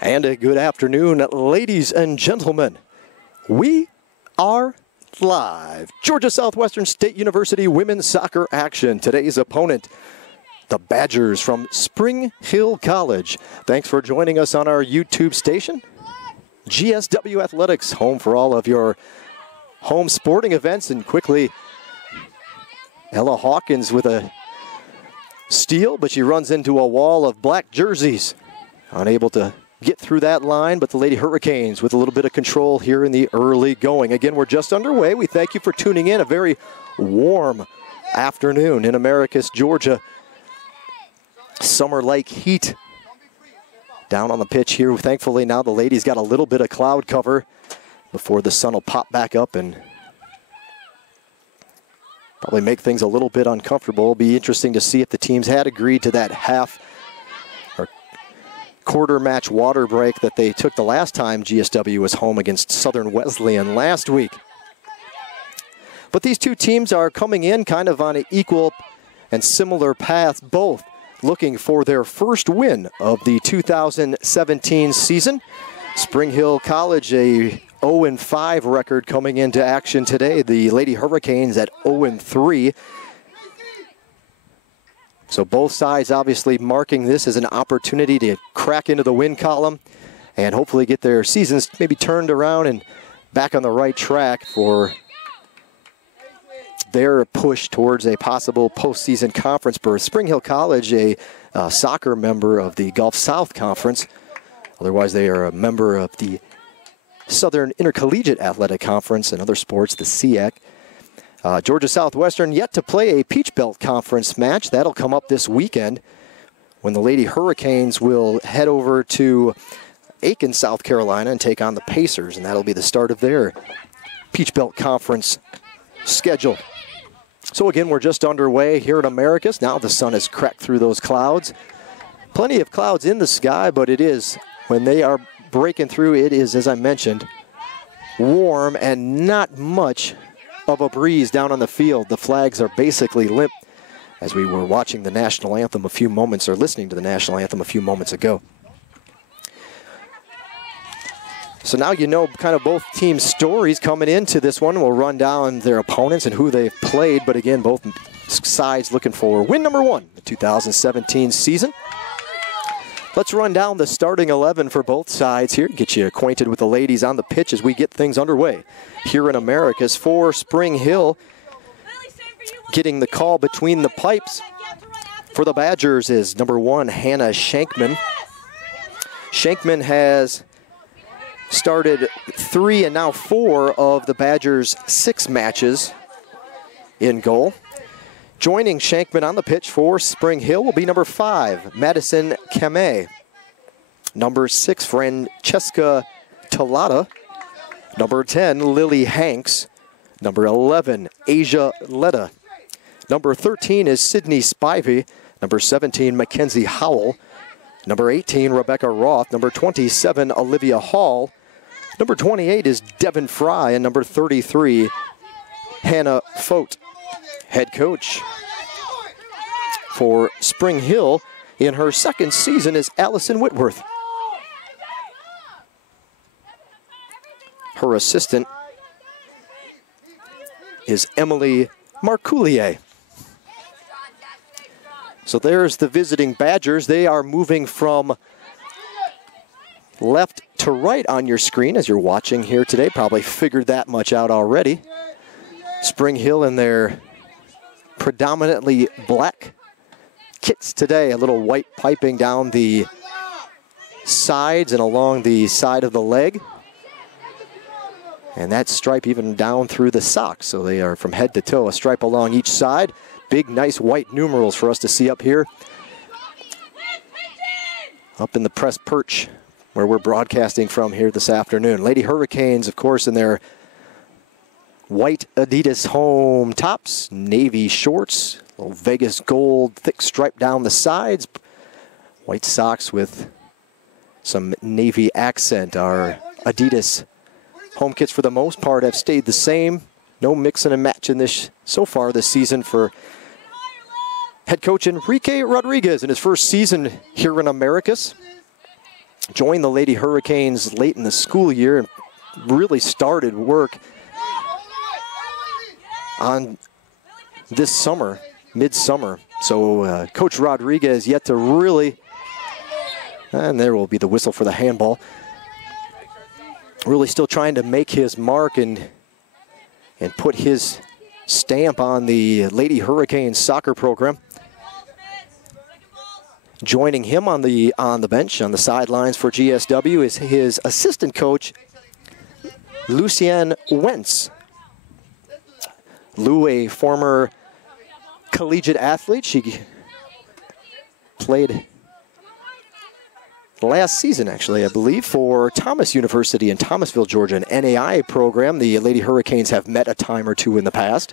And a good afternoon, ladies and gentlemen. We are live. Georgia Southwestern State University women's soccer action. Today's opponent, the Badgers from Spring Hill College. Thanks for joining us on our YouTube station. GSW Athletics, home for all of your home sporting events. And quickly, Ella Hawkins with a steal, but she runs into a wall of black jerseys. Unable to get through that line, but the Lady Hurricanes with a little bit of control here in the early going. Again, we're just underway. We thank you for tuning in. A very warm afternoon in Americus, Georgia. Summer-like heat down on the pitch here. Thankfully, now the ladies got a little bit of cloud cover before the sun will pop back up and probably make things a little bit uncomfortable. It'll be interesting to see if the teams had agreed to that half or quarter match water break that they took the last time GSW was home against Southern Wesleyan last week. But these two teams are coming in kind of on an equal and similar path, both looking for their first win of the 2017 season. Spring Hill College, a 0-5 record coming into action today. The Lady Hurricanes at 0-3. So both sides obviously marking this as an opportunity to crack into the win column and hopefully get their seasons maybe turned around and back on the right track for their push towards a possible postseason conference berth. Spring Hill College, a soccer member of the Gulf South Conference. Otherwise, they are a member of the Southern Intercollegiate Athletic Conference and other sports, the SEAC. Georgia Southwestern yet to play a Peach Belt Conference match. That'll come up this weekend when the Lady Hurricanes will head over to Aiken, South Carolina and take on the Pacers, and that'll be the start of their Peach Belt Conference schedule. So again, we're just underway here in Americus. Now the sun has cracked through those clouds. Plenty of clouds in the sky, but it is, when they are breaking through, it is, as I mentioned, warm and not much of a breeze down on the field. The flags are basically limp as we were watching the national anthem a few moments, or listening to the national anthem a few moments ago. So now you know kind of both teams' stories coming into this one. We'll run down their opponents and who they've played, but again, both sides looking for win number one, the 2017 season. Let's run down the starting 11 for both sides here, get you acquainted with the ladies on the pitch as we get things underway here in Americus. For Spring Hill, getting the call between the pipes for the Badgers is number 1, Hannah Shankman. Shankman has started 3 and now 4 of the Badgers' 6 matches in goal. Joining Shankman on the pitch for Spring Hill will be number 5, Madison Kamei. Number 6, Francesca Talata. Number 10, Lily Hanks. Number 11, Asia Letta. Number 13 is Sydney Spivey. Number 17, Mackenzie Howell. Number 18, Rebecca Roth. Number 27, Olivia Hall. Number 28 is Devin Fry. And number 33, Hannah Fote. Head coach for Spring Hill in her second season is Allison Whitworth. Her assistant is Emily Marcoulier. So there's the visiting Badgers. They are moving from left to right on your screen as you're watching here today. Probably figured that much out already. Spring Hill in their predominantly black kits today. A little white piping down the sides and along the side of the leg. And that stripe even down through the socks. So they are from head to toe, a stripe along each side. Big, nice white numerals for us to see up here. Up in the press perch where we're broadcasting from here this afternoon. Lady Hurricanes, of course, in their white Adidas home tops, navy shorts, little Vegas gold, thick stripe down the sides, white socks with some navy accent. Our Adidas home kits, for the most part, have stayed the same. No mixing and matching this so far this season for head coach Enrique Rodriguez in his first season here in Americus. joined the Lady Hurricanes late in the school year and really started work on this summer, midsummer. So Coach Rodriguez yet to really, and there will be the whistle for the handball, really still trying to make his mark and put his stamp on the Lady Hurricanes soccer program. Joining him on the bench, on the sidelines for GSW, is his assistant coach, Lucienne Wentz. Lou, a former collegiate athlete. She played last season, actually, I believe, for Thomas University in Thomasville, Georgia, an NAI program. The Lady Hurricanes have met a time or two in the past.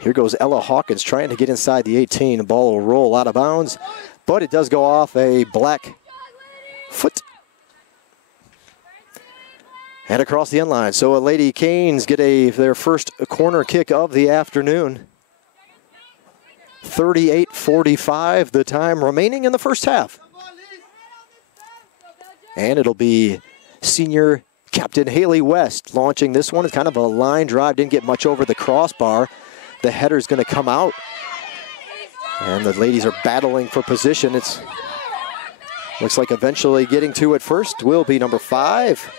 Here goes Ella Hawkins trying to get inside the 18. The ball will roll out of bounds, but it does go off a black foot and across the end line. So Lady Canes get their first corner kick of the afternoon. 38:45 the time remaining in the first half. And it'll be senior captain Haley West launching this one. It's kind of a line drive, didn't get much over the crossbar. The header's going to come out, and the ladies are battling for position. It's looks like eventually getting to it first will be number 5,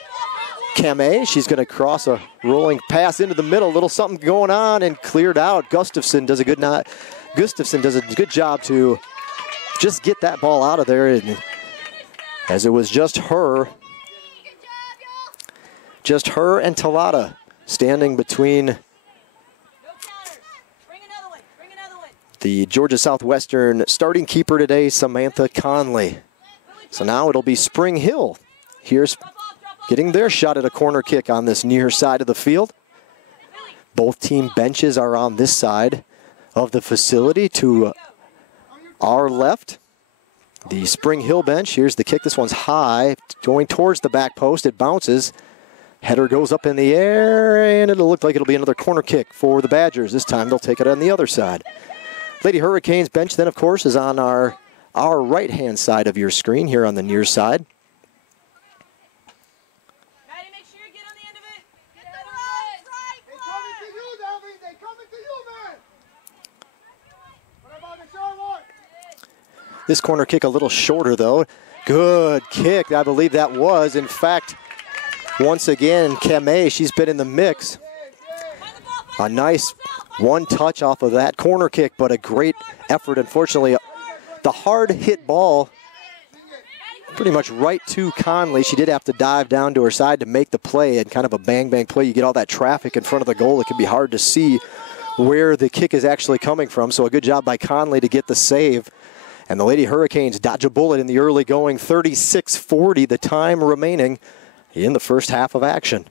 Kamei. She's going to cross a rolling pass into the middle. A little something going on and cleared out. Gustafson does a good job to just get that ball out of there, and as it was just her and Talata standing between the Georgia Southwestern starting keeper today, Samantha Conley. So now it'll be Spring Hill. Here's getting their shot at a corner kick on this near side of the field. Both team benches are on this side of the facility to our left. The Spring Hill bench. Here's the kick. This one's high, going towards the back post. It bounces. Header goes up in the air, and it'll look like it'll be another corner kick for the Badgers. This time they'll take it on the other side. Lady Hurricanes bench then, of course, is on our right-hand side of your screen here on the near side. Make sure you get on the end of it. Get that right. They're coming to you, David. They're coming to you, man. What about the short one? This corner kick a little shorter, though. Good kick. I believe that was, in fact, once again, Kamei, she's been in the mix. A nice one touch off of that corner kick, but a great effort. Unfortunately, the hard hit ball pretty much right to Conley. She did have to dive down to her side to make the play, and kind of a bang-bang play. You get all that traffic in front of the goal. It can be hard to see where the kick is actually coming from. So a good job by Conley to get the save. And the Lady Hurricanes dodge a bullet in the early going. 36:40 the time remaining in the first half of action.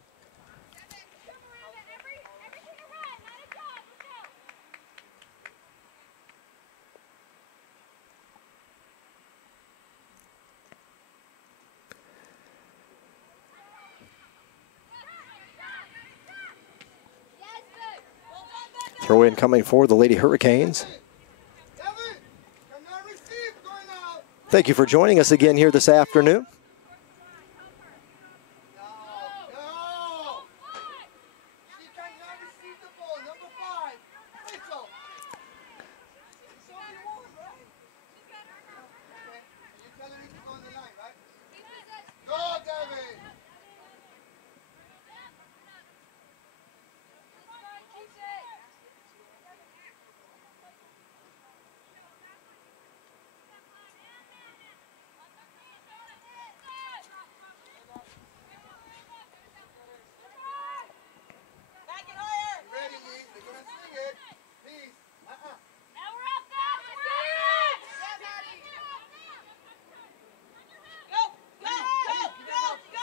Throw in coming for the Lady Hurricanes. Thank you for joining us again here this afternoon.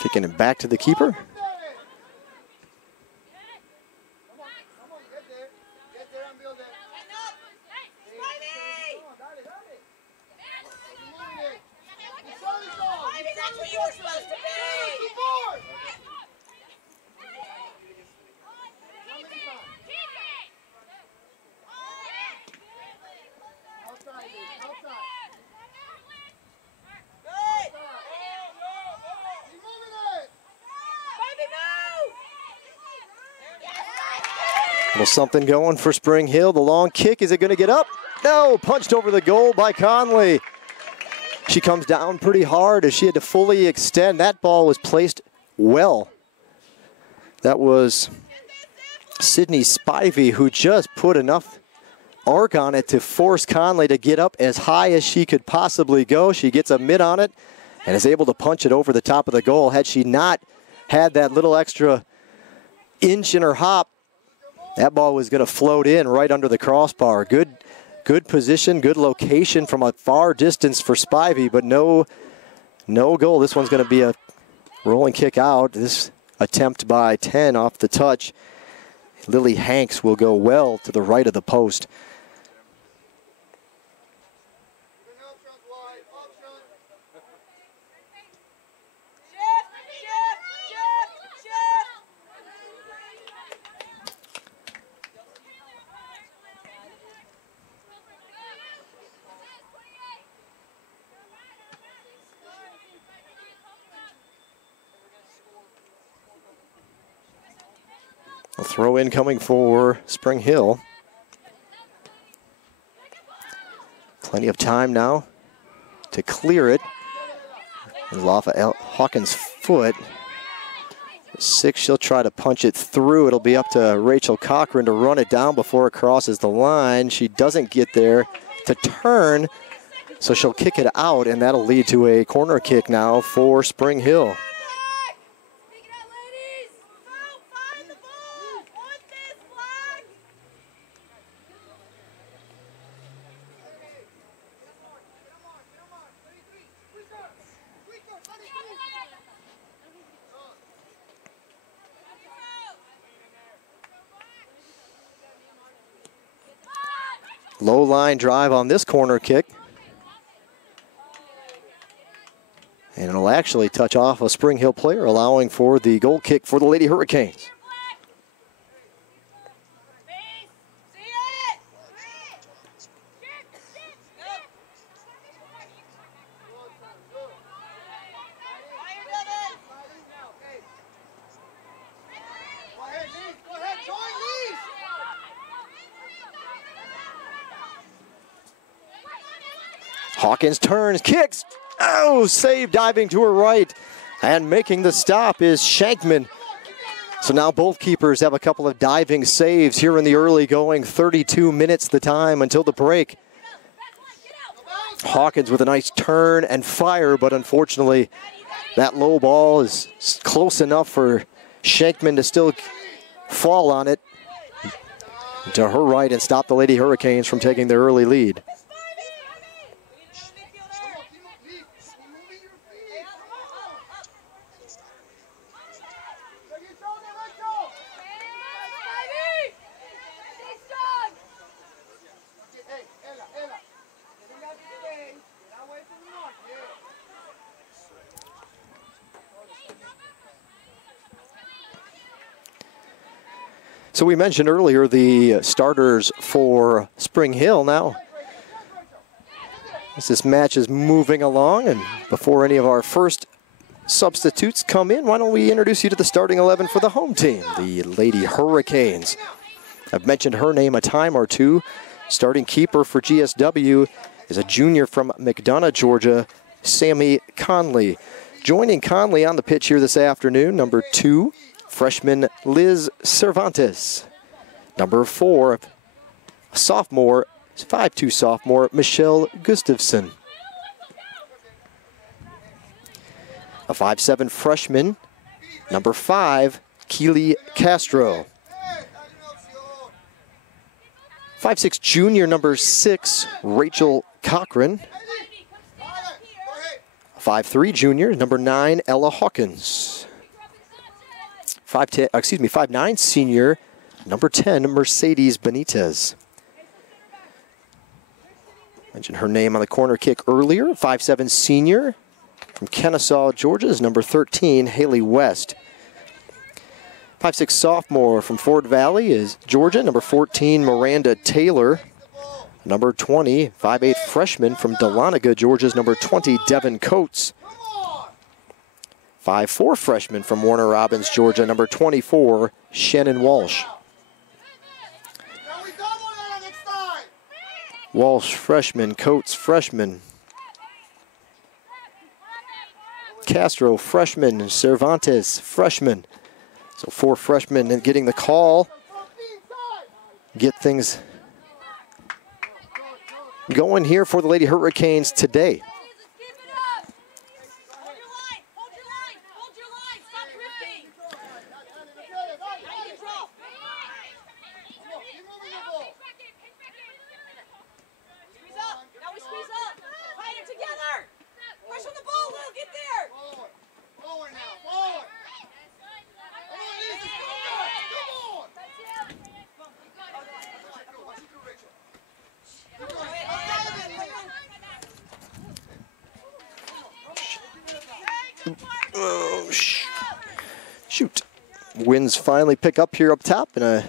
Kicking it back to the keeper. Well, something going for Spring Hill. The long kick, is it going to get up? No, punched over the goal by Conley. She comes down pretty hard as she had to fully extend. That ball was placed well. That was Sydney Spivey who just put enough arc on it to force Conley to get up as high as she could possibly go. She gets a mid on it and is able to punch it over the top of the goal. Had she not had that little extra inch in her hop, that ball was going to float in right under the crossbar. Good position, good location from a far distance for Spivey, but no goal. This one's going to be a rolling kick out. This attempt by 10 off the touch. Lily Hanks will go well to the right of the post. A throw in coming for Spring Hill. Plenty of time now to clear it. It's off of Hawkins' foot. 6, she'll try to punch it through. It'll be up to Rachel Cochran to run it down before it crosses the line. She doesn't get there to turn, so she'll kick it out, and that'll lead to a corner kick now for Spring Hill. Low line drive on this corner kick. And it'll actually touch off a Spring Hill player, allowing for the goal kick for the Lady Hurricanes. Hawkins turns, kicks. Oh, save diving to her right. And making the stop is Shankman. So now both keepers have a couple of diving saves here in the early going. 32 minutes the time until the break. Hawkins with a nice turn and fire, but unfortunately that low ball is close enough for Shankman to still fall on it to her right and stop the Lady Hurricanes from taking their early lead. So we mentioned earlier the starters for Spring Hill. Now, as this match is moving along, and before any of our first substitutes come in, why don't we introduce you to the starting 11 for the home team, the Lady Hurricanes. I've mentioned her name a time or two. Starting keeper for GSW is a junior from McDonough, Georgia, Sammy Conley. Joining Conley on the pitch here this afternoon, number 2, freshman Liz Cervantes. Number 4, sophomore, 5'2" sophomore Michelle Gustafson. A 5'7" freshman, number 5, Keely Castro. 5'6" junior, number 6, Rachel Cochran. 5'3" junior, number 9, Ella Hawkins. 5'9" senior, number 10, Mercedes Benitez. Mentioned her name on the corner kick earlier. 5'7" senior from Kennesaw, Georgia is number 13, Haley West. 5'6" sophomore from Fort Valley is Georgia, number 14, Miranda Taylor. Number 20, 5'8" freshman from Dahlonega, Georgia's number 20, Devin Coates. 5'4" freshman from Warner Robins, Georgia, number 24, Shannon Walsh. Walsh, freshman. Coates, freshman. Castro, freshman. Cervantes, freshman. So 4 freshmen and getting the call. Get things going here for the Lady Hurricanes today. Oh, shoot. Winds finally pick up here up top, and I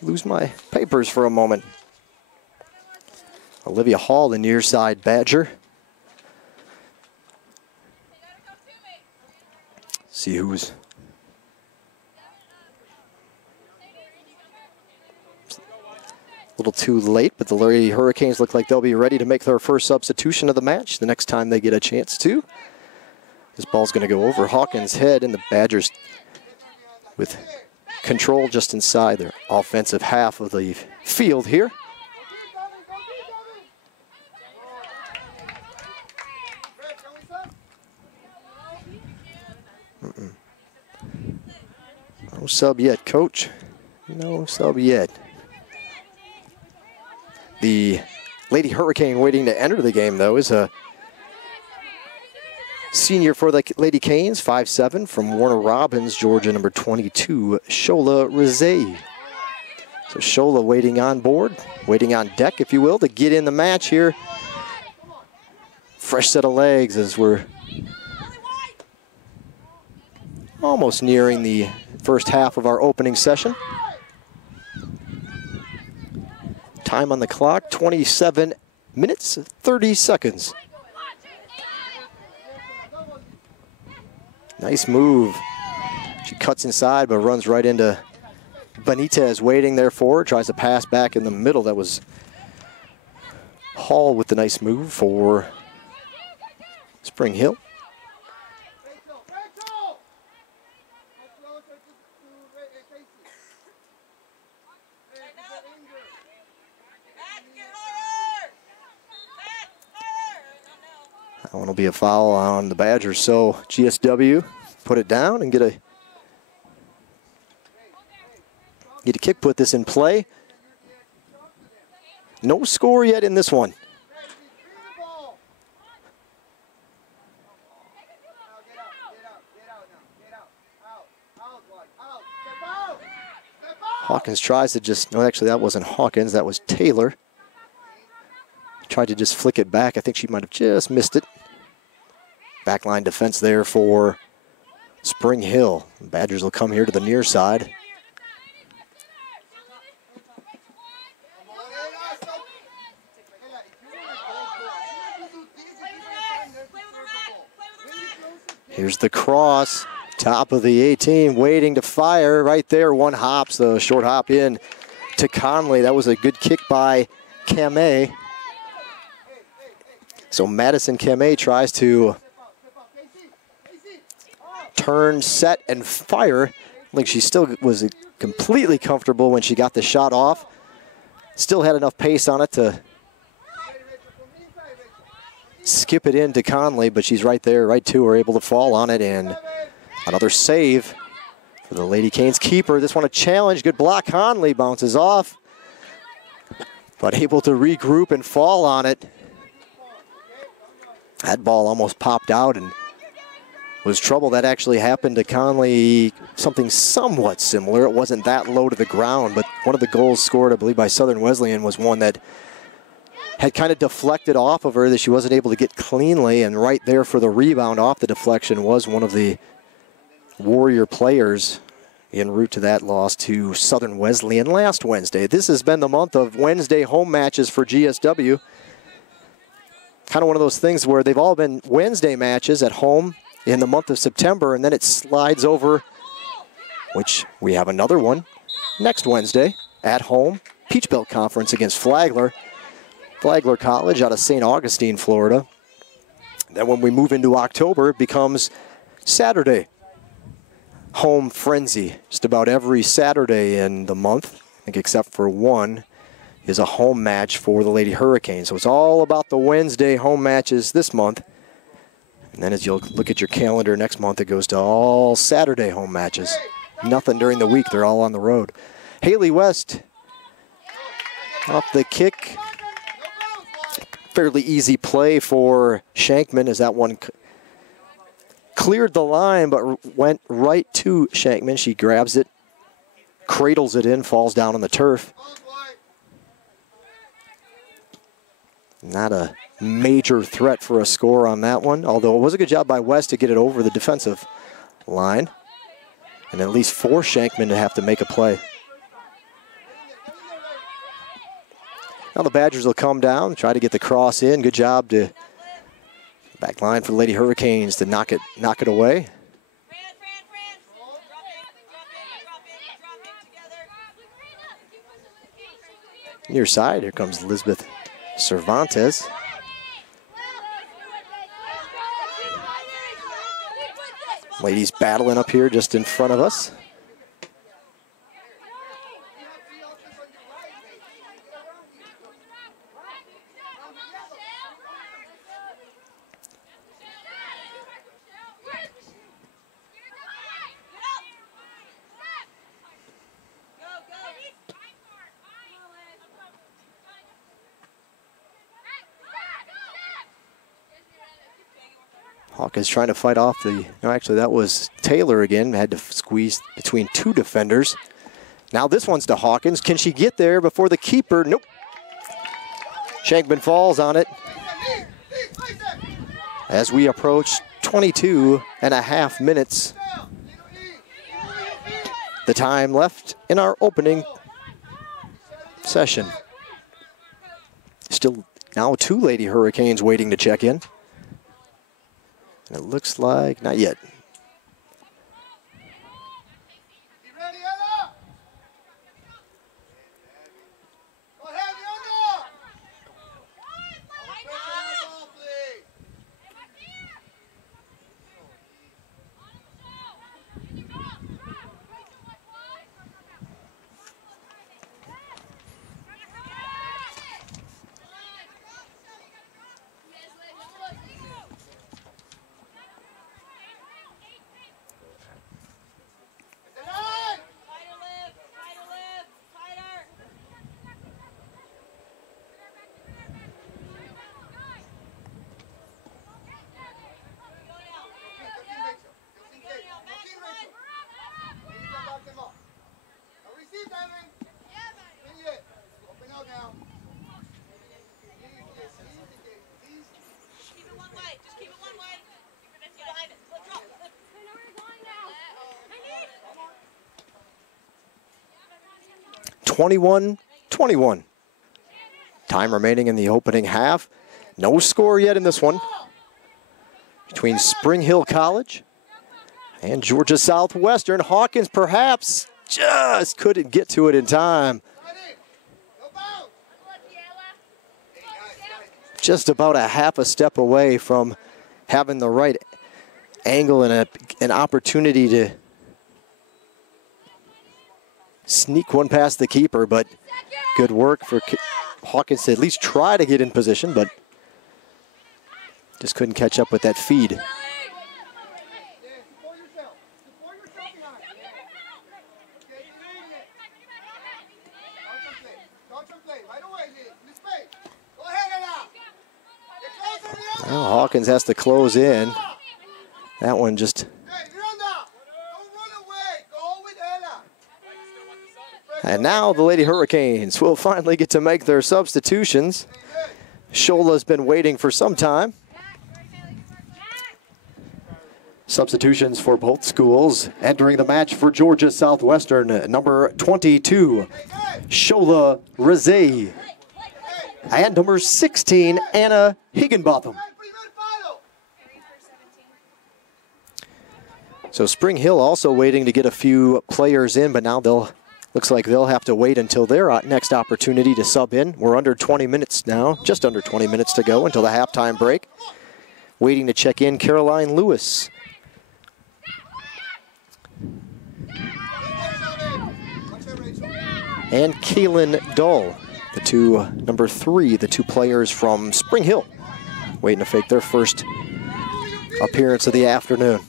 lose my papers for a moment. Olivia Hall, the near side Badger. See who's a little too late, but the Lady Hurricanes look like they'll be ready to make their first substitution of the match the next time they get a chance to. This ball's going to go over Hawkins' head, and the Badgers with control just inside their offensive half of the field here. No sub yet, coach. No sub yet. The Lady Hurricane waiting to enter the game, though, is a senior for the Lady Canes, 5'7", from Warner Robins, Georgia, number 22, Shola Rizay. So Shola waiting on board, waiting on deck, if you will, to get in the match here. Fresh set of legs as we're almost nearing the first half of our opening session. Time on the clock, 27 minutes, 30 seconds. Nice move. She cuts inside but runs right into Benitez waiting there for her. Tries to pass back in the middle. That was Hall with the nice move for Spring Hill. That one will be a foul on the Badgers, so GSW put it down and get a kick, put this in play. No score yet in this one. Hawkins tries to just, no, actually that wasn't Hawkins, that was Taylor. Tried to just flick it back. I think she might have just missed it. Backline defense there for Spring Hill. Badgers will come here to the near side. Here's the cross. Top of the 18, waiting to fire right there. One hops, the short hop in to Conley. That was a good kick by Kameh. So Madison Kameh tries to turn, set, and fire. I think she still was completely comfortable when she got the shot off. Still had enough pace on it to skip it in to Conley, but she's right there, right to her, able to fall on it, and another save for the Lady Canes keeper. This one a challenge, good block. Conley bounces off, but able to regroup and fall on it. That ball almost popped out and was trouble. That actually happened to Conley, something somewhat similar. It wasn't that low to the ground, but one of the goals scored, I believe, by Southern Wesleyan was one that had kind of deflected off of her that she wasn't able to get cleanly, and right there for the rebound off the deflection was one of the Warrior players en route to that loss to Southern Wesleyan last Wednesday. This has been the month of Wednesday home matches for GSW. Kind of one of those things where they've all been Wednesday matches at home in the month of September, and then it slides over, which we have another one next Wednesday at home. Peach Belt Conference against Flagler. Flagler College out of St. Augustine, Florida. Then when we move into October, it becomes Saturday home frenzy. Just about every Saturday in the month, I think except for one, is a home match for the Lady Hurricanes. So it's all about the Wednesday home matches this month. And then as you'll look at your calendar next month, it goes to all Saturday home matches. Nothing during the week. They're all on the road. Haley West off the kick. Fairly easy play for Shankman as that one cleared the line but went right to Shankman. She grabs it, cradles it in, falls down on the turf. Not a major threat for a score on that one, although it was a good job by West to get it over the defensive line and at least force Shankman to have to make a play. Now the Badgers will come down, try to get the cross in. Good job to back line for the Lady Hurricanes to knock it away. Near side, here comes Elizabeth Cervantes. Ladies battling up here just in front of us. Hawkins trying to fight off the, no, actually that was Taylor again, had to squeeze between two defenders. Now this one's to Hawkins. Can she get there before the keeper? Nope. Shankman falls on it. As we approach 22.5 minutes, the time left in our opening session. Still now two Lady Hurricanes waiting to check in. And it looks like not yet. Just keep it one way. Get behind it. Let's drop. I know where you're going now. 21-21. Time remaining in the opening half. No score yet in this one between Spring Hill College and Georgia Southwestern. Hawkins perhaps just couldn't get to it in time. Just about a half a step away from having the right angle and an opportunity to sneak one past the keeper, but good work for Hawkins to at least try to get in position, but just couldn't catch up with that feed. Well, Hawkins has to close in. That one just... And now the Lady Hurricanes will finally get to make their substitutions. Shola's been waiting for some time. Substitutions for both schools. Entering the match for Georgia Southwestern, number 22, Shola Rizay. And number 16, Anna Higginbotham. So Spring Hill also waiting to get a few players in, but now they'll Looks like they'll have to wait until their next opportunity to sub in. We're under 20 minutes now, just under 20 minutes to go until the halftime break. Waiting to check in, Caroline Lewis. And Kaylin Dull, number 3, the 2 players from Spring Hill, waiting to fake their first appearance of the afternoon.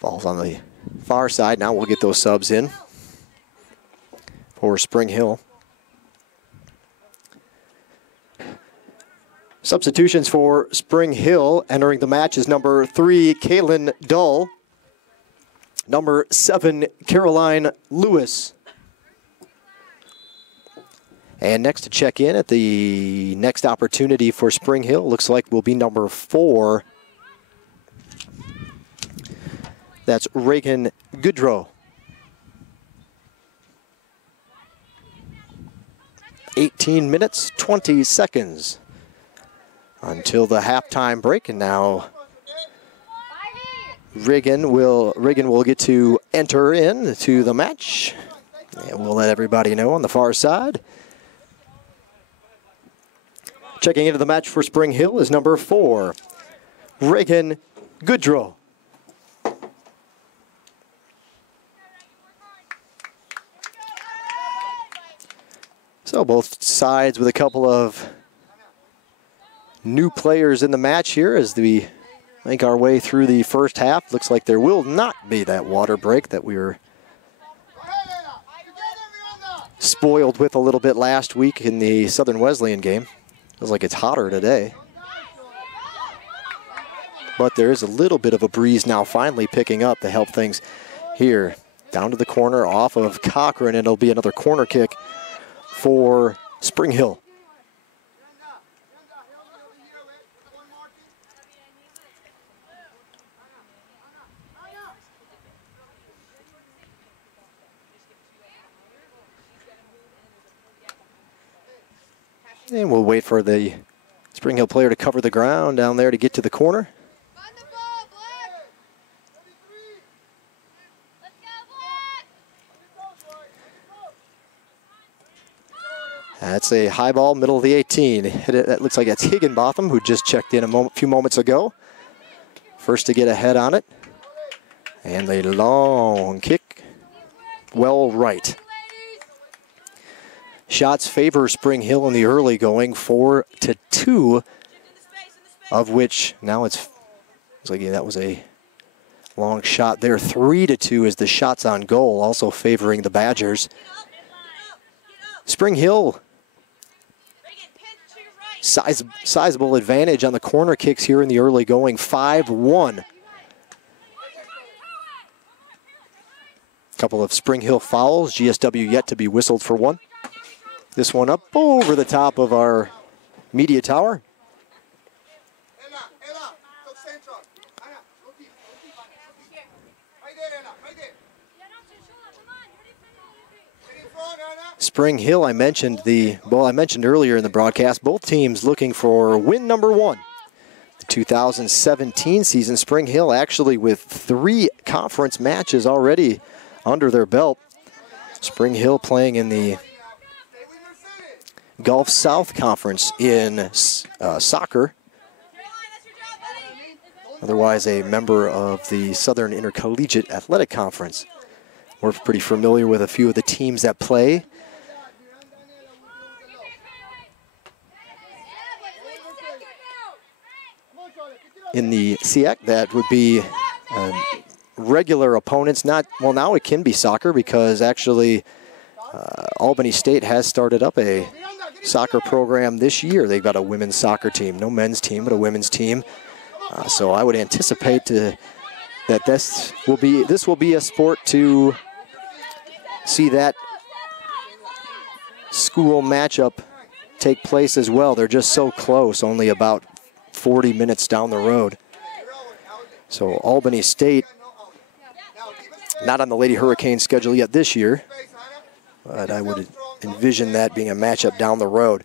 Ball's on the far side. Now we'll get those subs in for Spring Hill. Substitutions for Spring Hill entering the match is number 3, Kaylin Dull. Number 7, Caroline Lewis. And next to check in at the next opportunity for Spring Hill, looks like will be number 4. That's Reagan Goodrow. 18 minutes, 20 seconds until the halftime break. And now Reagan will get to enter in to the match. And we'll let everybody know on the far side. Checking into the match for Spring Hill is number 4, Reagan Goodrow. So both sides with a couple of new players in the match here as we make our way through the first half. Looks like there will not be that water break that we were spoiled with a little bit last week in the Southern Wesleyan game. Feels like it's hotter today. But there is a little bit of a breeze now finally picking up to help things here. Down to the corner off of Cochran, and it'll be another corner kick for Spring Hill. And we'll wait for the Spring Hill player to cover the ground down there to get to the corner. That's a high ball, middle of the 18. That looks like that's Higginbotham, who just checked in a few moments ago. First to get ahead on it. And a long kick, well right. Shots favor Spring Hill in the early going, 4-2, of which now it's like that was a long shot there. 3-2 is the shots on goal, also favoring the Badgers. Spring Hill, sizable advantage on the corner kicks here in the early going, 5-1. Couple of Spring Hill fouls, GSW yet to be whistled for one. This one up over the top of our media tower. Spring Hill, I mentioned earlier in the broadcast, both teams looking for win number 1. The 2017 season, Spring Hill actually with 3 conference matches already under their belt. Spring Hill playing in the Gulf South Conference in soccer. Otherwise a member of the Southern Intercollegiate Athletic Conference. We're pretty familiar with a few of the teams that play. In the SEAC, that would be regular opponents. Well, now it can be soccer because actually Albany State has started up a soccer program this year. They've got a women's soccer team, no men's team, but a women's team. So I would anticipate that this will be a sport to see that school matchup take place as well. They're just so close, only about 40 minutes down the road. So Albany State, not on the Lady Hurricanes schedule yet this year, but I would envision that being a matchup down the road.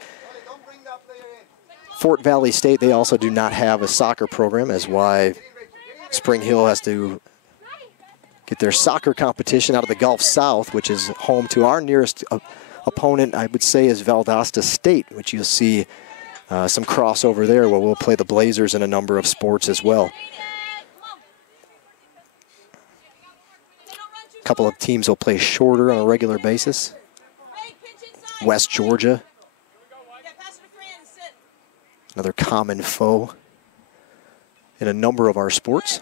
Fort Valley State, they also do not have a soccer program, as why Spring Hill has to get their soccer competition out of the Gulf South, which is home to our nearest opponent, I would say, is Valdosta State, which you'll see some crossover there where we'll play the Blazers in a number of sports as well. A couple of teams will play shorter on a regular basis. West Georgia, another common foe in a number of our sports.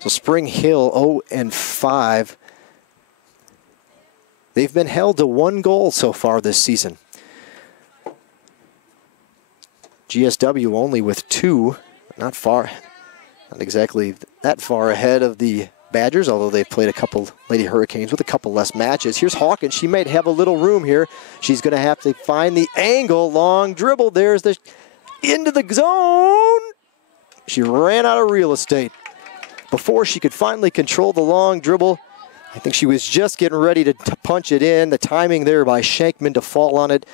So Spring Hill 0-5. They've been held to 1 goal so far this season. GSW only with 2, not exactly that far ahead of the Badgers, although they've played a couple Lady Hurricanes with a couple less matches. Here's Hawkins. She might have a little room here. She's going to have to find the angle. Long dribble. There's the into the zone. She ran out of real estate. Before she could finally control the long dribble, I think she was just getting ready to punch it in. The timing there by Shankman to fall on it.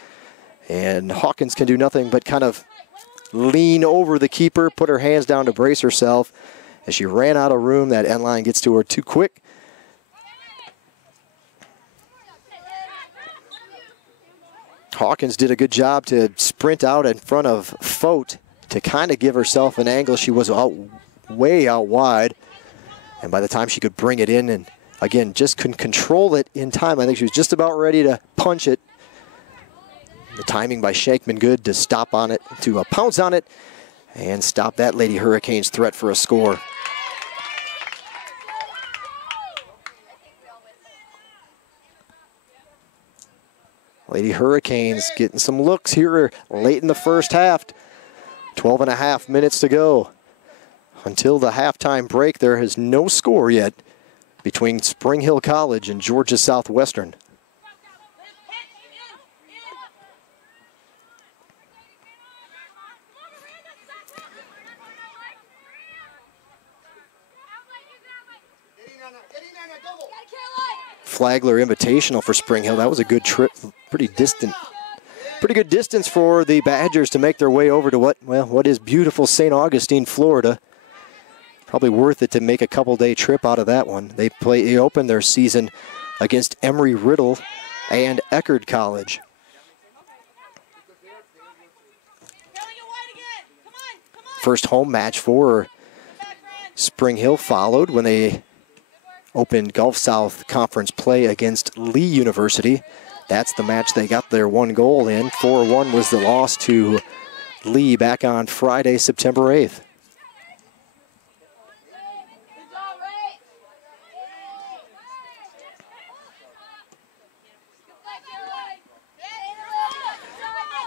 And Hawkins can do nothing but kind of lean over the keeper, put her hands down to brace herself. As she ran out of room, that end line gets to her too quick. Hawkins did a good job to sprint out in front of Fote to kind of give herself an angle. She was way out wide. And by the time she could bring it in and, again, just couldn't control it in time. I think she was just about ready to punch it. The timing by Shankman good to stop on it, to pounce on it, and stop that Lady Hurricanes threat for a score. Lady Hurricanes getting some looks here late in the first half. 12.5 minutes to go. Until the halftime break, there is no score yet between Spring Hill College and Georgia Southwestern. Flagler Invitational for Spring Hill. That was a good trip, pretty good distance for the Badgers to make their way over to what is beautiful St. Augustine, Florida. Probably worth it to make a couple-day trip out of that one. They opened their season against Emory-Riddle and Eckerd College. First home match for Spring Hill followed when they opened Gulf South Conference play against Lee University. That's the match they got their 1 goal in. 4-1 was the loss to Lee back on Friday, September 8th.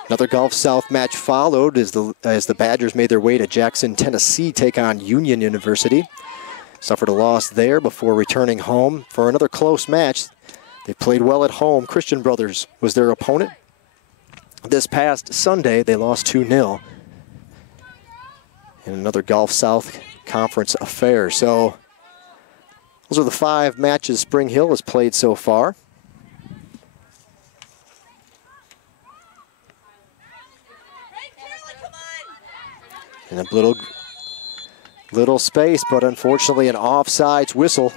Another Gulf South match followed as the Badgers made their way to Jackson, Tennessee, take on Union University. Suffered a loss there before returning home for another close match. They played well at home. Christian Brothers was their opponent. This past Sunday, they lost 2-0 in another Gulf South Conference affair. So those are the 5 matches Spring Hill has played so far. In a little space, but unfortunately an offsides whistle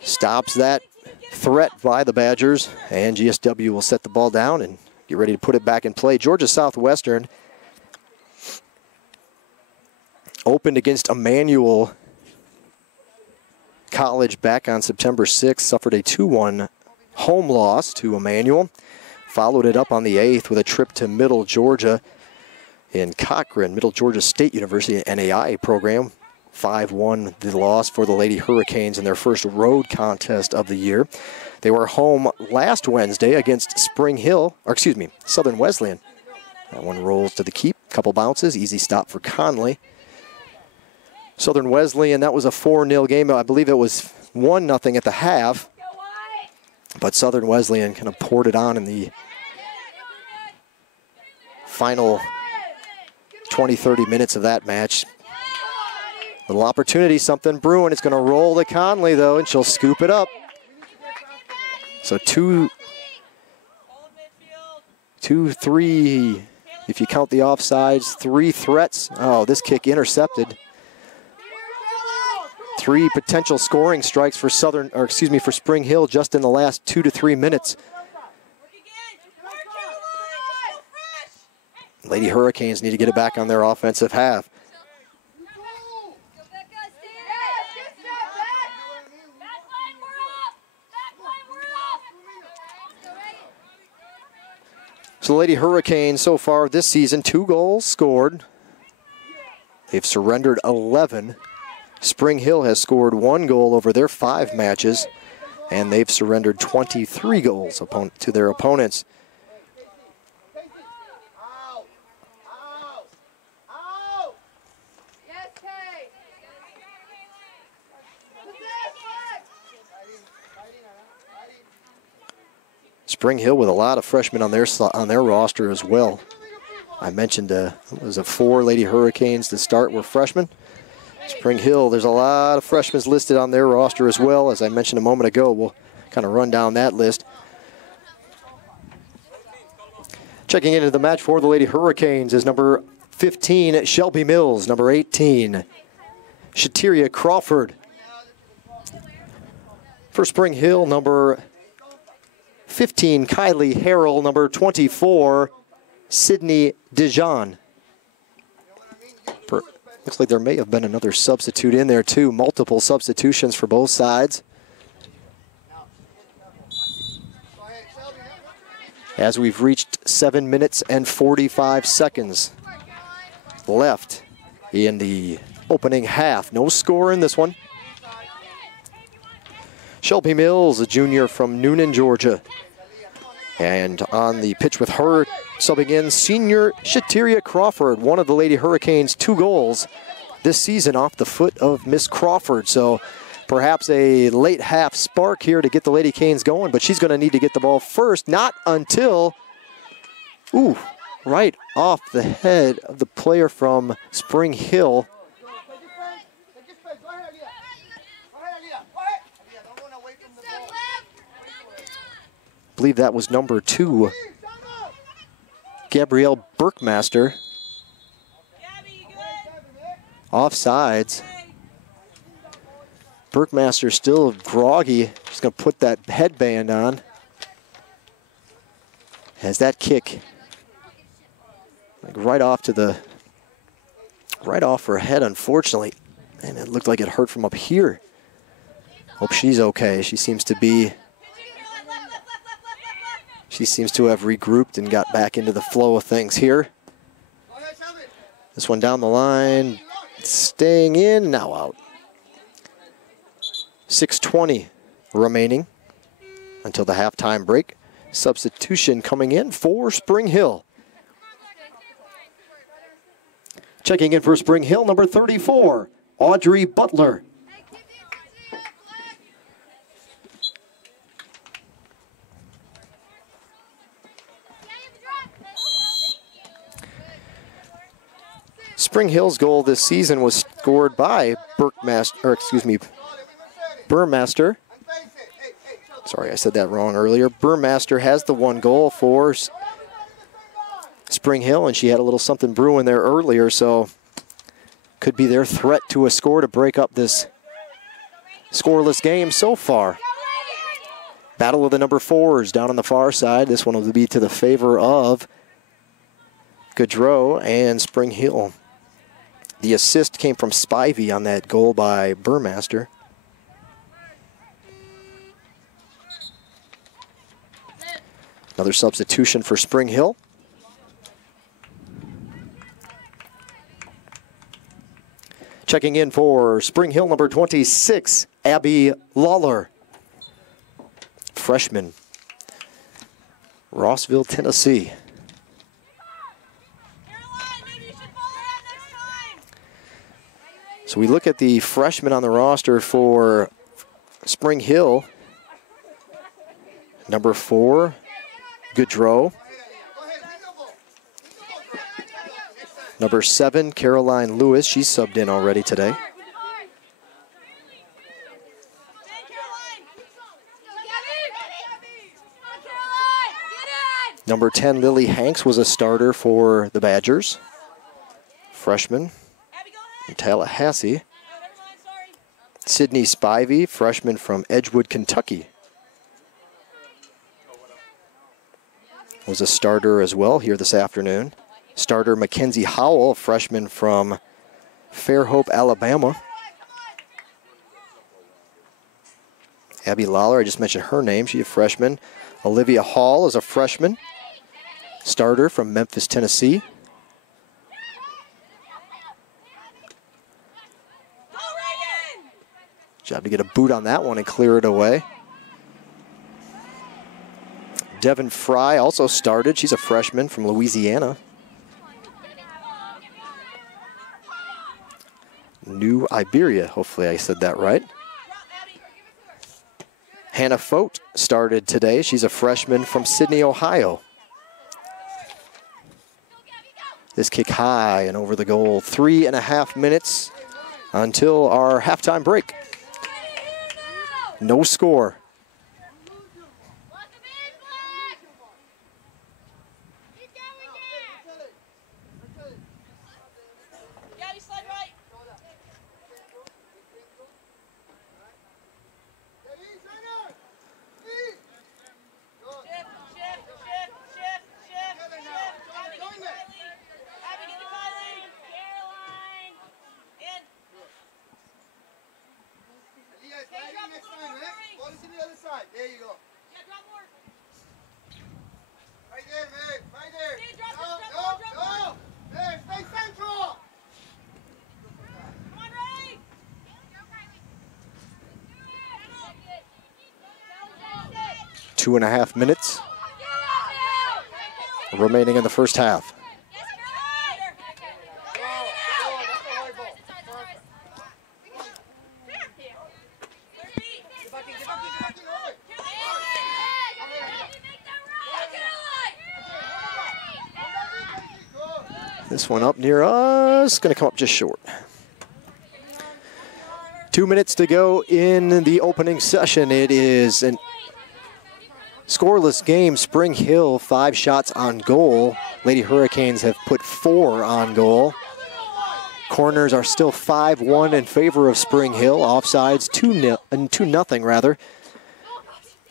stops that threat by the Badgers, and GSW will set the ball down and get ready to put it back in play. Georgia Southwestern opened against Emmanuel College back on September 6th, suffered a 2-1 home loss to Emmanuel, followed it up on the 8th with a trip to Middle Georgia in Cochran, Middle Georgia State University, NAIA program. 5-1 the loss for the Lady Hurricanes in their first road contest of the year. They were home last Wednesday against Southern Wesleyan. That one rolls to the keep, couple bounces, easy stop for Conley. Southern Wesleyan, that was a 4-0 game. I believe it was 1-0 at the half. But Southern Wesleyan kind of poured it on in the final 20-30 minutes of that match. Little opportunity, something brewing. It's going to roll to Conley, though, and she'll scoop it up. So 2-3, if you count the offsides, 3 threats. Oh, this kick intercepted. 3 potential scoring strikes for for Spring Hill just in the last 2 to 3 minutes. Lady Hurricanes need to get it back on their offensive half. So the Lady Hurricanes so far this season, 2 goals scored. They've surrendered 11. Spring Hill has scored 1 goal over their 5 matches, and they've surrendered 23 goals to their opponents. Spring Hill with a lot of freshmen on their roster as well. I mentioned it was 4 Lady Hurricanes to start were freshmen. Spring Hill, there's a lot of freshmen listed on their roster as well. As I mentioned a moment ago, we'll kind of run down that list. Checking into the match for the Lady Hurricanes is number 15, Shelby Mills. Number 18, Shateria Crawford. For Spring Hill, number 15, Kylie Harrell. Number 24, Sydney Dijon. Looks like there may have been another substitute in there too. Multiple substitutions for both sides. As we've reached 7 minutes and 45 seconds left in the opening half. No score in this one. Shelby Mills, a junior from Noonan, Georgia. And on the pitch with her, subbing in senior Shateria Crawford, one of the Lady Hurricanes' 2 goals this season off the foot of Miss Crawford. So perhaps a late half spark here to get the Lady Canes going, but she's going to need to get the ball first, not until, right off the head of the player from Spring Hill. I believe that was number 2, Gabrielle Burkmaster. Offsides. Burkmaster still groggy. She's going to put that headband on. Has that kick right off her head, unfortunately. And it looked like it hurt from up here. Hope she's okay. She seems to have regrouped and got back into the flow of things here. This one down the line, staying in, now out. 6:20 remaining until the halftime break. Substitution coming in for Spring Hill. Checking in for Spring Hill, number 34, Audrey Butler. Spring Hill's goal this season was scored by Burmaster. Sorry, I said that wrong earlier. Burmaster has the 1 goal for Spring Hill, and she had a little something brewing there earlier, so could be their threat to a score to break up this scoreless game so far. Battle of the number 4s down on the far side. This one will be to the favor of Gaudreau and Spring Hill. The assist came from Spivey on that goal by Burmaster. Another substitution for Spring Hill. Checking in for Spring Hill, number 26, Abby Lawler. Freshman, Rossville, Tennessee. So we look at the freshmen on the roster for Spring Hill, number 4, Gaudreau. Number 7, Caroline Lewis. She's subbed in already today. Number 10, Lily Hanks, was a starter for the Badgers. Freshman from Tallahassee. Sydney Spivey, freshman from Edgewood, Kentucky, was a starter as well here this afternoon. Starter Mackenzie Howell, freshman from Fairhope, Alabama. Abby Lawler, I just mentioned her name. She's a freshman. Olivia Hall is a freshman. Starter from Memphis, Tennessee. Job to get a boot on that one and clear it away. Devin Fry also started. She's a freshman from Louisiana. New Iberia, hopefully I said that right. Hannah Fote started today. She's a freshman from Sydney, Ohio. This kick high and over the goal. 3.5 minutes until our halftime break. No score. There you go. Yeah, drop more. Right there, man. Right there. Stay, drop. There, stay central. Come on, Ray. 2.5 minutes remaining in the first half. This one up near us, going to come up just short. 2 minutes to go in the opening session. It is a scoreless game. Spring Hill, 5 shots on goal. Lady Hurricanes have put 4 on goal. Corners are still 5-1 in favor of Spring Hill. Offsides 2-0 rather.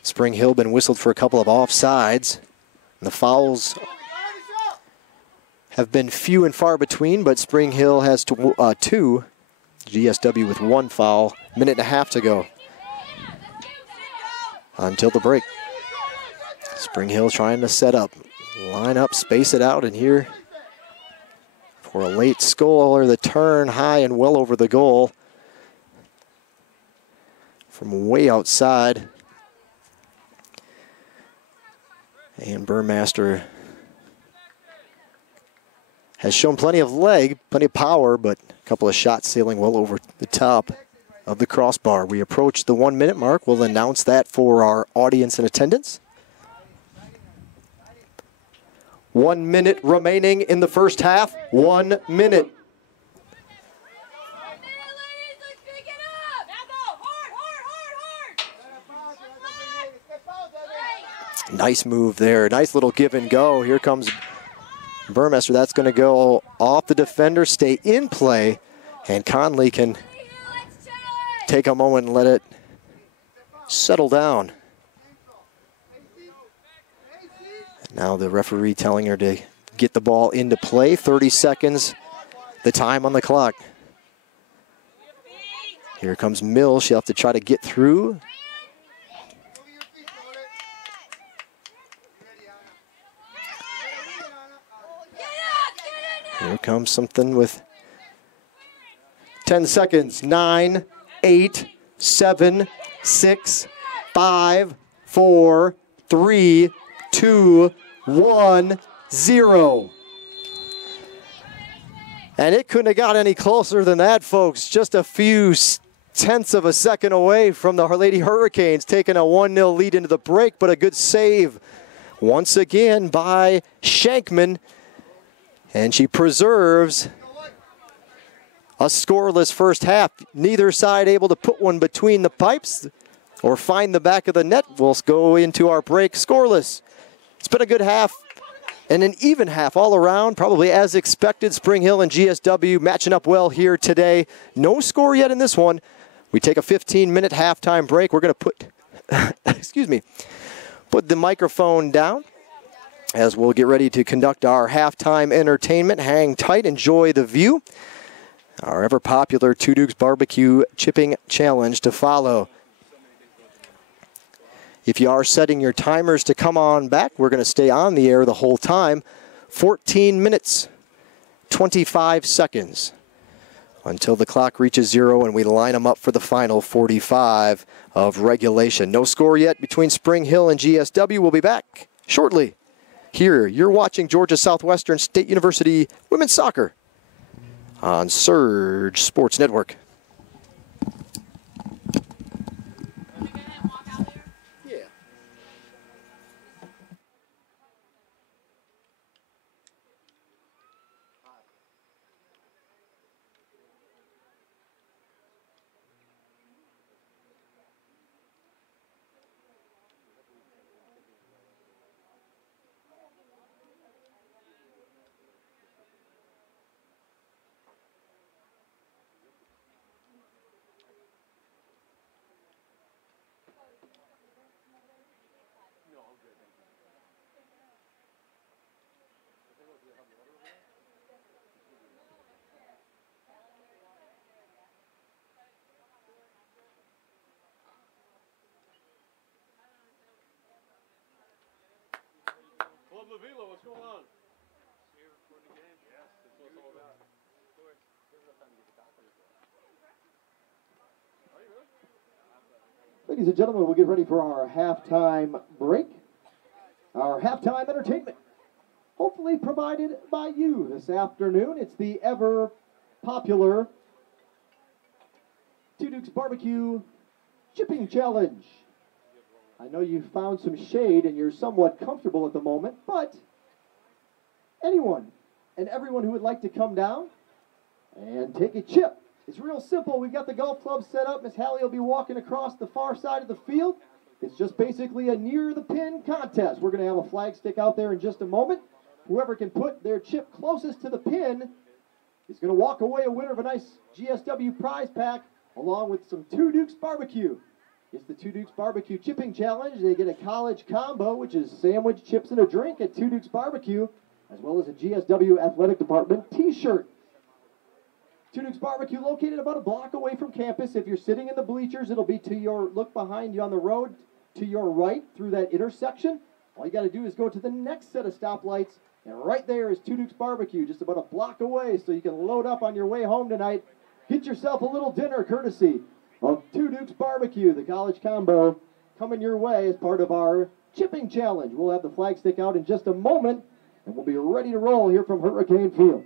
Spring Hill been whistled for a couple of offsides. And the fouls have been few and far between, but Spring Hill has 2. GSW with 1 foul. 1.5 minutes to go until the break. Spring Hill trying to set up, line up, space it out, and here for a late score, the turn high and well over the goal from way outside. And Burmaster has shown plenty of leg, plenty of power, but a couple of shots sailing well over the top of the crossbar. We approach the 1 minute mark. We'll announce that for our audience in attendance. 1 minute remaining in the first half. 1 minute. Nice move there. Nice little give and go. Here comes Burmester. That's going to go off the defender, stay in play, and Conley can take a moment and let it settle down. And now the referee telling her to get the ball into play. 30 seconds, the time on the clock. Here comes Mills. She'll have to try to get through. Here comes something with 10 seconds. 9, 8, 7, 6, 5, 4, 3, 2, 1, 0. And it couldn't have got any closer than that, folks. Just a few tenths of a second away from the Lady Hurricanes, taking a 1-0 lead into the break, but a good save once again by Shankman. And she preserves a scoreless first half. Neither side able to put one between the pipes or find the back of the net. We'll go into our break scoreless. It's been a good half and an even half all around, probably as expected. Spring Hill and GSW matching up well here today. No score yet in this one. We take a 15-minute halftime break. We're going to put, excuse me, put the microphone down as we'll get ready to conduct our halftime entertainment. Hang tight, enjoy the view. Our ever-popular Two Dukes Barbecue Chipping Challenge to follow. If you are setting your timers to come on back, we're going to stay on the air the whole time. 14 minutes, 25 seconds until the clock reaches 0 and we line them up for the final 45 of regulation. No score yet between Spring Hill and GSW. We'll be back shortly. Here, you're watching Georgia Southwestern State University Women's Soccer on Surge Sports Network. What's going on? Here for the game. Yes, that's what it's all about. Ladies and gentlemen, we'll get ready for our halftime break. Our halftime entertainment, hopefully provided by you this afternoon. It's the ever popular Two Dukes Barbecue Chipping Challenge. I know you've found some shade and you're somewhat comfortable at the moment, but anyone and everyone who would like to come down and take a chip, it's real simple. We've got the golf club set up. Miss Hallie will be walking across the far side of the field. It's just basically a near the pin contest. We're going to have a flag stick out there in just a moment. Whoever can put their chip closest to the pin is going to walk away a winner of a nice GSW prize pack along with some Two Dukes Barbecue. It's the Two Dukes Barbecue Chipping Challenge. They get a college combo, which is sandwich, chips, and a drink at Two Dukes Barbecue, as well as a GSW Athletic Department t-shirt. Two Dukes Barbecue located about a block away from campus. If you're sitting in the bleachers, it'll be to your, look behind you on the road, to your right through that intersection. All you got to do is go to the next set of stoplights, and right there is Two Dukes Barbecue, just about a block away, so you can load up on your way home tonight. Get yourself a little dinner courtesy of Two Dukes Barbecue, the college combo, coming your way as part of our chipping challenge. We'll have the flag stick out in just a moment, and we'll be ready to roll here from Hurricane Field.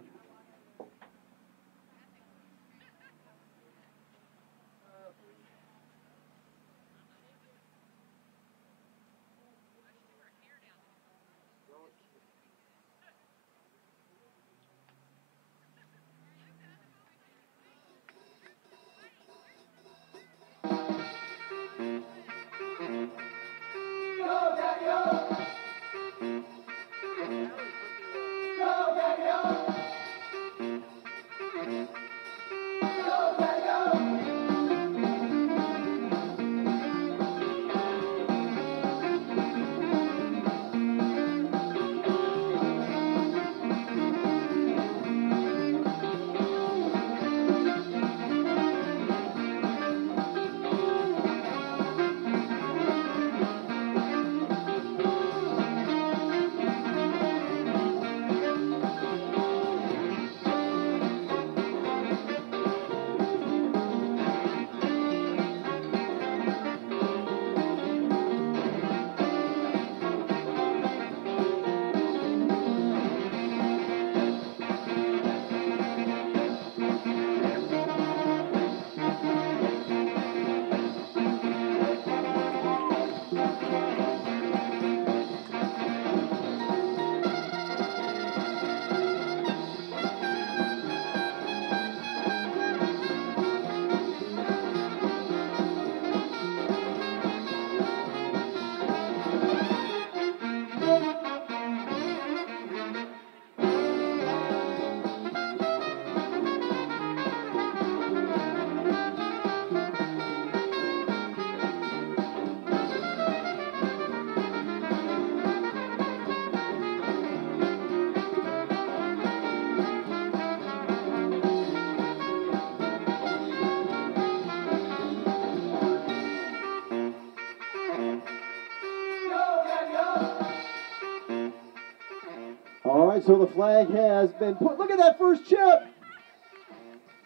right, so the flag has been put. Look at that first chip.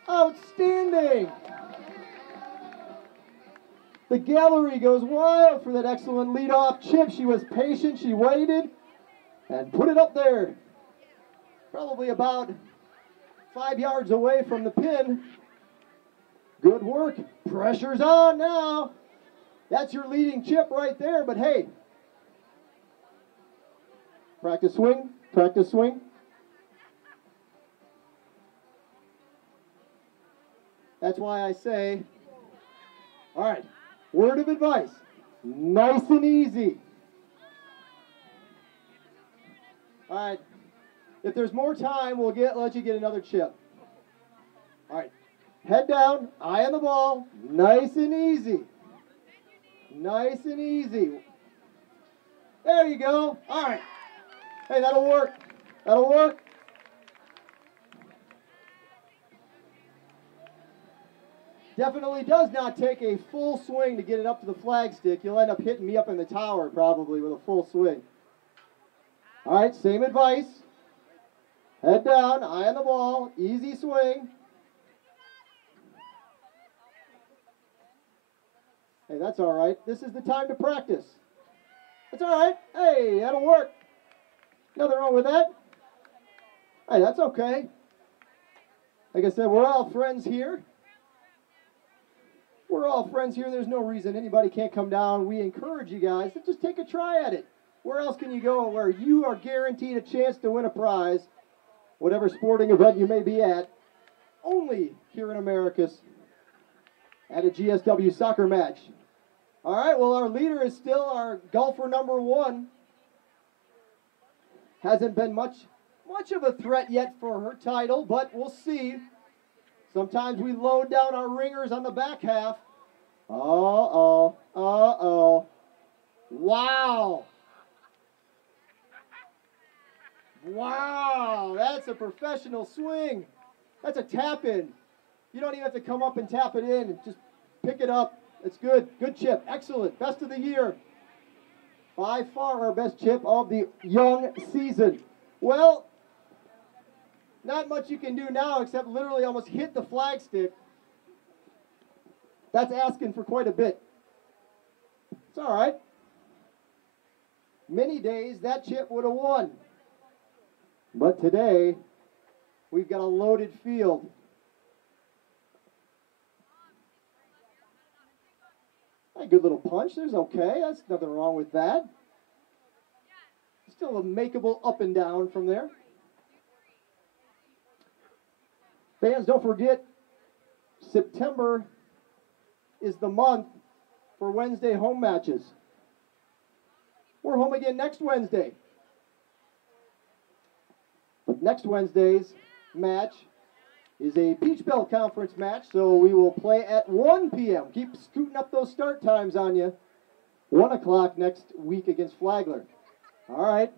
Outstanding. The gallery goes wild for that excellent leadoff chip. She was patient, she waited, and put it up there. Probably about 5 yards away from the pin. Good work. Pressure's on now. That's your leading chip right there, but hey. Practice swing, practice swing. That's why I say, all right, word of advice, nice and easy. All right, if there's more time, we'll let you get another chip. All right, head down, eye on the ball, nice and easy. Nice and easy. There you go. All right. Hey, that'll work. That'll work. Definitely does not take a full swing to get it up to the flag stick. You'll end up hitting me up in the tower probably with a full swing. All right, same advice. Head down, eye on the ball, easy swing. Hey, that's all right. This is the time to practice. That's all right. Hey, that'll work. Nothing wrong with that. Hey, that's okay. Like I said, we're all friends here. We're all friends here. There's no reason anybody can't come down. We encourage you guys to just take a try at it. Where else can you go where you are guaranteed a chance to win a prize, whatever sporting event you may be at, only here in Americus at a GSW soccer match. All right, well, our leader is still our golfer number 1. Hasn't been much of a threat yet for her title, but we'll see. Sometimes we load down our ringers on the back half. Uh-oh, uh-oh. Wow. Wow, that's a professional swing. That's a tap in. You don't even have to come up and tap it in. Just pick it up. It's good. Good chip. Excellent. Best of the year. By far our best chip of the young season. Well, not much you can do now except literally almost hit the flag stick. That's asking for quite a bit. It's all right. Many days that chip would have won. But today, we've got a loaded field. A good little punch. There's okay. That's nothing wrong with that. Still a makeable up and down from there. Fans, don't forget, September is the month for Wednesday home matches. We're home again next Wednesday. But next Wednesday's match is a Peach Belt Conference match, so we will play at 1 p.m. Keep scooting up those start times on you. 1 o'clock next week against Flagler. All right.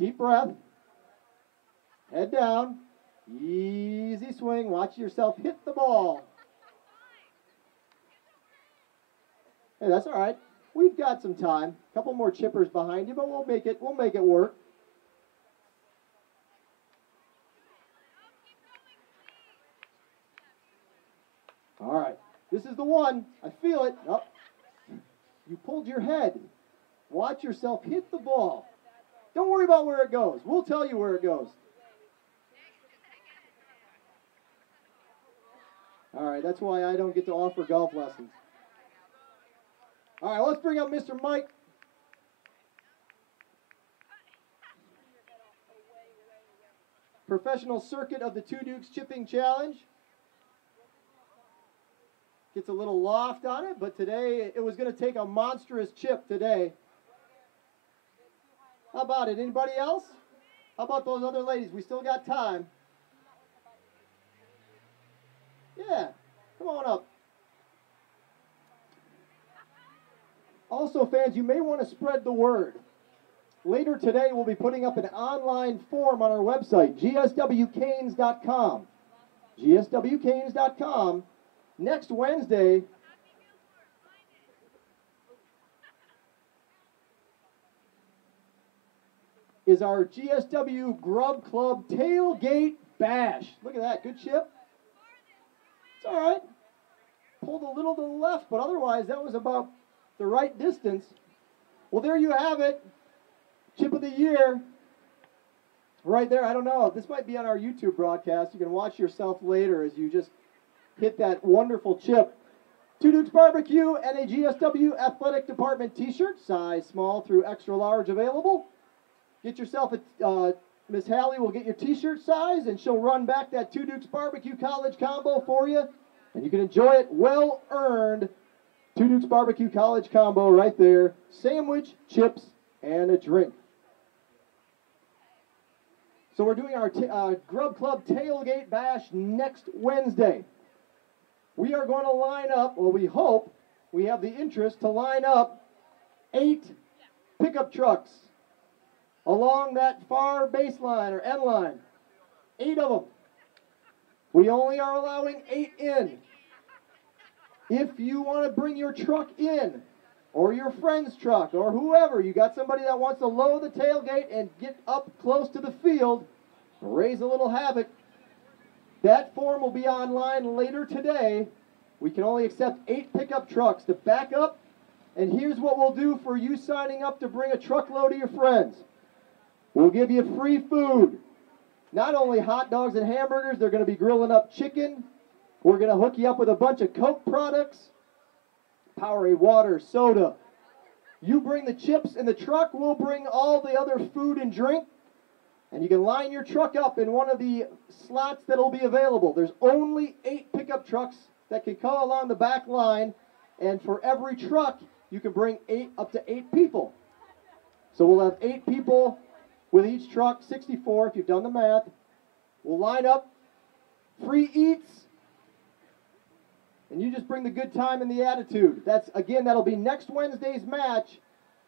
Deep breath. Head down. Easy swing. Watch yourself hit the ball. Hey, that's all right. We've got some time. A couple more chippers behind you, but we'll make it work. All right. This is the one. I feel it. Oh. You pulled your head. Watch yourself hit the ball. Don't worry about where it goes. We'll tell you where it goes. All right, that's why I don't get to offer golf lessons. All right, let's bring up Mr. Mike. Professional circuit of the Two Dukes Chipping Challenge. Gets a little loft on it, but today it was going to take a monstrous chip today. How about it? Anybody else? How about those other ladies? We still got time. Yeah, come on up. Also, fans, you may want to spread the word. Later today, we'll be putting up an online form on our website, gswcanes.com. gswcanes.com. Next Wednesday, is our GSW Grub Club Tailgate Bash. Look at that, good chip. It's all right. Pulled a little to the left, but otherwise that was about the right distance. Well, there you have it. Chip of the year. Right there, I don't know. This might be on our YouTube broadcast. You can watch yourself later as you just hit that wonderful chip. Two Dukes Barbecue and a GSW Athletic Department t-shirt, size small through extra large available. Get yourself a, Miss Hallie will get your t-shirt size and she'll run back that Two Dukes Barbecue College combo for you. And you can enjoy it, well earned. Two Dukes Barbecue College combo right there. Sandwich, chips, and a drink. So we're doing our Grub Club Tailgate Bash next Wednesday. We are going to line up, well, we hope we have the interest to line up 8 pickup trucks along that far baseline or end line. 8 of them. We only are allowing 8 in. If you want to bring your truck in, or your friend's truck, or whoever, you got somebody that wants to load the tailgate and get up close to the field, raise a little havoc, that form will be online later today. We can only accept 8 pickup trucks to back up, and here's what we'll do for you signing up to bring a truckload of your friends. We'll give you free food. Not only hot dogs and hamburgers, they're going to be grilling up chicken. We're going to hook you up with a bunch of Coke products, Powerade water, soda. You bring the chips in the truck, we'll bring all the other food and drink, and you can line your truck up in one of the slots that'll be available. There's only 8 pickup trucks that can come along the back line, and for every truck, you can bring up to 8 people. So we'll have 8 people with each truck, 64 if you've done the math. We'll line up, free eats, and you just bring the good time and the attitude. That'll be next Wednesday's match,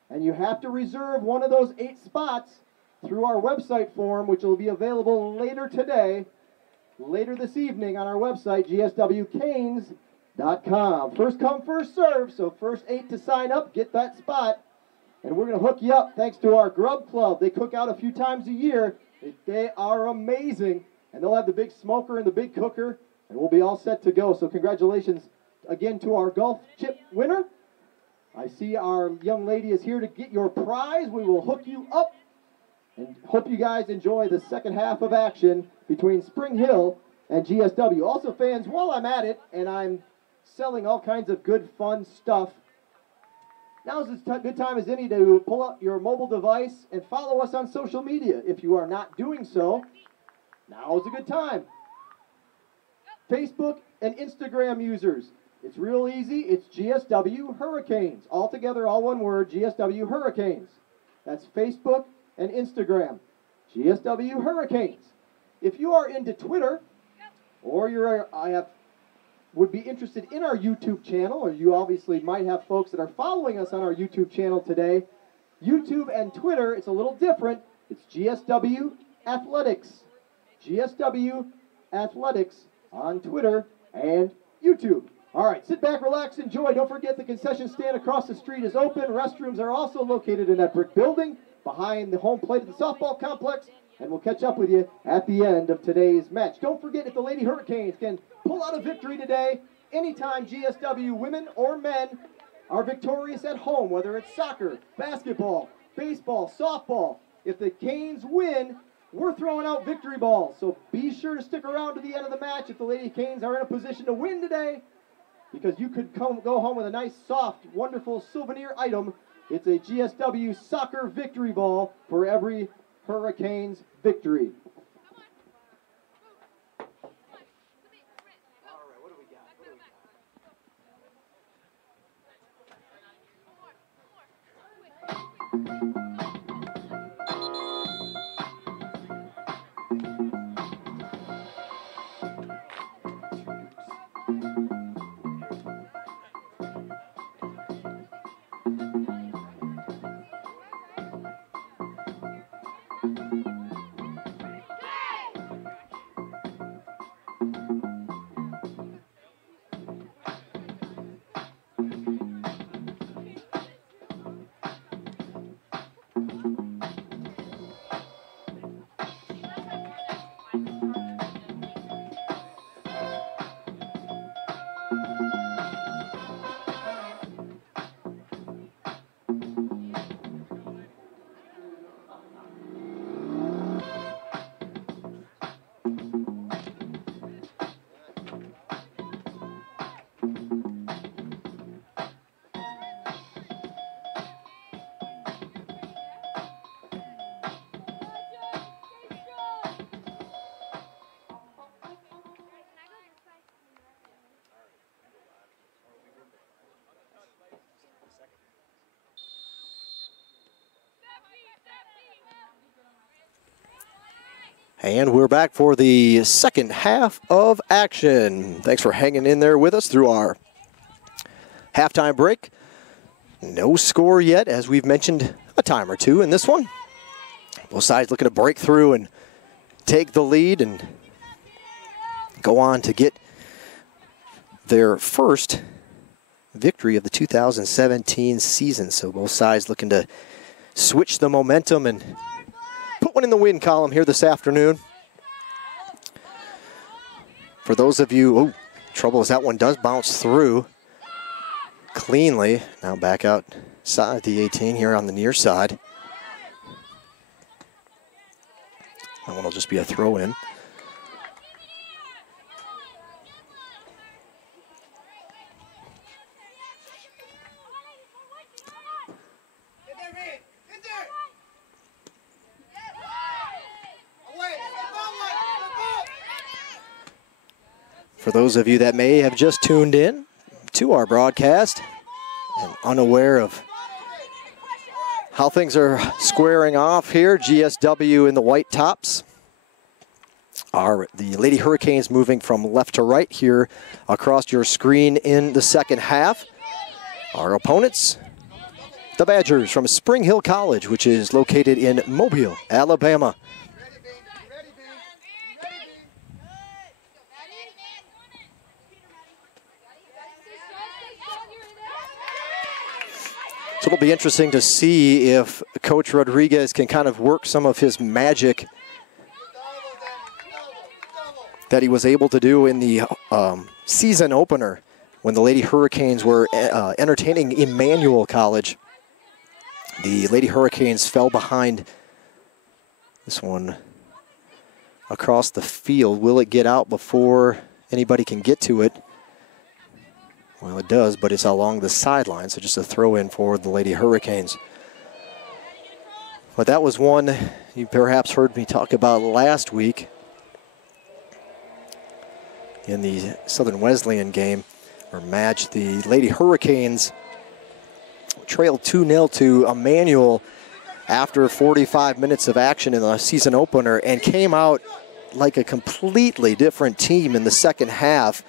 and you have to reserve one of those 8 spots through our website form, which will be available later today, later this evening on our website, gswcanes.com. First come, first serve, so first 8 to sign up, get that spot, and we're going to hook you up thanks to our Grub Club. They cook out a few times a year. They are amazing, and they'll have the big smoker and the big cooker, and we'll be all set to go. So congratulations again to our golf chip winner. I see our young lady is here to get your prize. We will hook you up and hope you guys enjoy the second half of action between Spring Hill and GSW. Also, fans, while I'm at it and I'm selling all kinds of good, fun stuff, now's as good time as any to pull up your mobile device and follow us on social media. If you are not doing so, now is a good time. Facebook and Instagram users, it's real easy. It's GSW Hurricanes. All together, all one word, GSW Hurricanes. That's Facebook and Instagram, GSW Hurricanes. If you are into Twitter, or would be interested in our YouTube channel, or you obviously might have folks that are following us on our YouTube channel today, YouTube and Twitter, it's a little different. It's GSW Athletics. GSW Athletics on Twitter and YouTube. All right, sit back, relax, enjoy. Don't forget the concession stand across the street is open. Restrooms are also located in that brick building behind the home plate of the softball complex, and we'll catch up with you at the end of today's match. Don't forget, if the Lady Hurricanes can pull out a victory today, anytime GSW women or men are victorious at home, whether it's soccer, basketball, baseball, softball, if the Canes win, we're throwing out victory balls. So be sure to stick around to the end of the match if the Lady Canes are in a position to win today, because you could go home with a nice, soft, wonderful souvenir item. It's a GSW soccer victory ball for every Hurricanes victory. And we're back for the second half of action. Thanks for hanging in there with us through our halftime break. No score yet, as we've mentioned a time or two in this one. Both sides looking to break through and take the lead and go on to get their first victory of the 2017 season. So both sides looking to switch the momentum and put one in the win column here this afternoon. For those of you, oh, trouble is that one does bounce through cleanly. Now back outside the 18 here on the near side. That one will just be a throw in. For those of you that may have just tuned in to our broadcast and unaware of how things are squaring off here, GSW in the white tops are the Lady Hurricanes moving from left to right here across your screen in the second half. Our opponents, the Badgers from Spring Hill College, which is located in Mobile, Alabama. So it'll be interesting to see if Coach Rodriguez can kind of work some of his magic that he was able to do in the season opener when the Lady Hurricanes were entertaining Emmanuel College. The Lady Hurricanes fell behind this one across the field. Will it get out before anybody can get to it? Well, it does, but it's along the sideline, so just a throw in for the Lady Hurricanes. But that was one you perhaps heard me talk about last week in the Southern Wesleyan game, or match. The Lady Hurricanes trailed 2-0 to Emmanuel after 45 minutes of action in the season opener and came out like a completely different team in the second half.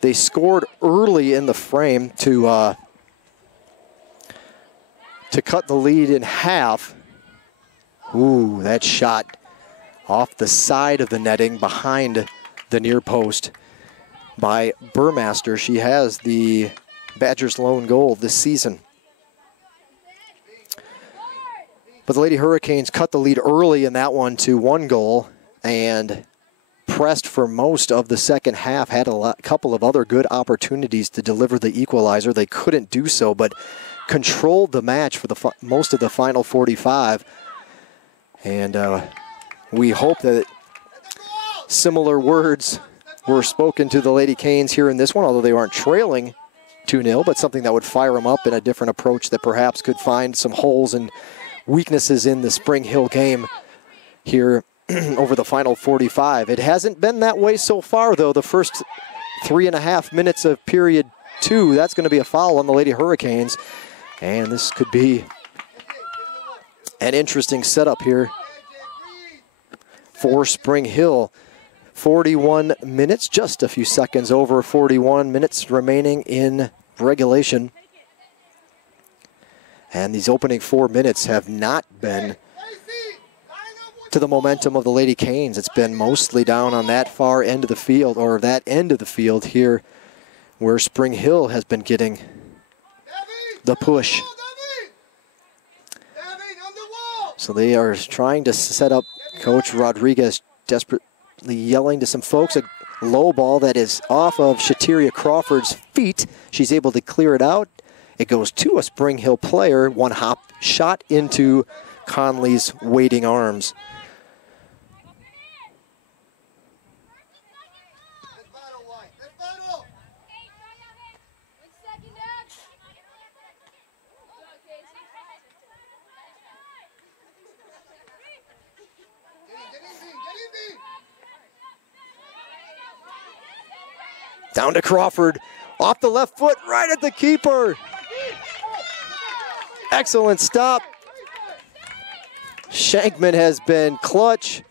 They scored early in the frame to cut the lead in half. Ooh, that shot off the side of the netting behind the near post by Burmaster. She has the Badgers' lone goal this season. But the Lady Hurricanes cut the lead early in that one to 1 goal and pressed for most of the second half, had a couple of other good opportunities to deliver the equalizer. They couldn't do so, but controlled the match for the most of the final 45. And we hope that similar words were spoken to the Lady Canes here in this one, although they aren't trailing 2-0, but something that would fire them up in a different approach that perhaps could find some holes and weaknesses in the Spring Hill game here over the final 45. It hasn't been that way so far, though. The first 3.5 minutes of period 2, that's going to be a foul on the Lady Hurricanes. And this could be an interesting setup here for Spring Hill. 41 minutes, just a few seconds over 41 minutes remaining in regulation. And these opening 4 minutes have not been to the momentum of the Lady Canes. It's been mostly down on that far end of the field, or that end of the field here, where Spring Hill has been getting the push. So they are trying to set up. Coach Rodriguez desperately yelling to some folks. A low ball that is off of Shatiria Crawford's feet. She's able to clear it out. It goes to a Spring Hill player. One hop shot into Conley's waiting arms. Down to Crawford, off the left foot, right at the keeper. Excellent stop. Shankman has been clutch.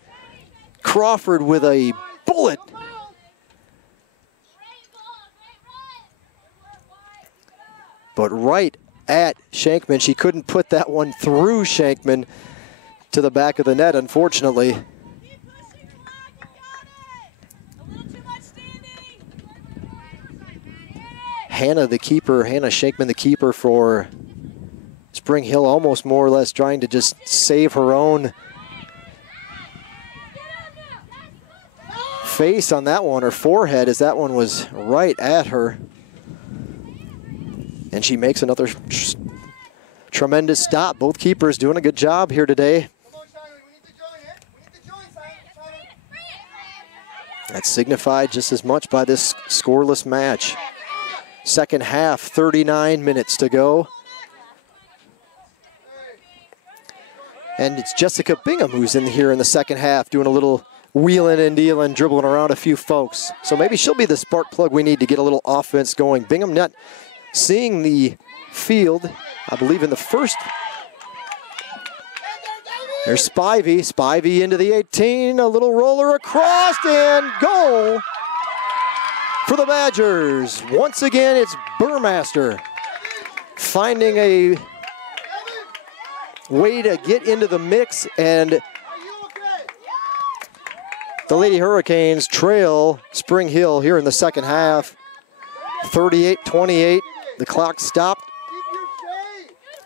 Crawford with a bullet. But right at Shankman, she couldn't put that one through Shankman to the back of the net, unfortunately. Hannah, the keeper, Hannah Shankman, the keeper for Spring Hill, almost more or less trying to just save her own face on that one, her forehead, as that one was right at her. And she makes another tremendous stop. Both keepers doing a good job here today. That's signified just as much by this scoreless match. Second half, 39 minutes to go. And it's Jessica Bingham who's in here in the second half doing a little wheeling and dealing, dribbling around a few folks. So maybe she'll be the spark plug we need to get a little offense going. Bingham not seeing the field, I believe, in the first. There's Spivey. Spivey into the 18. A little roller across and goal for the Badgers. Once again, it's Burmaster finding a way to get into the mix, and the Lady Hurricanes trail Spring Hill here in the second half. 38-28. The clock stopped.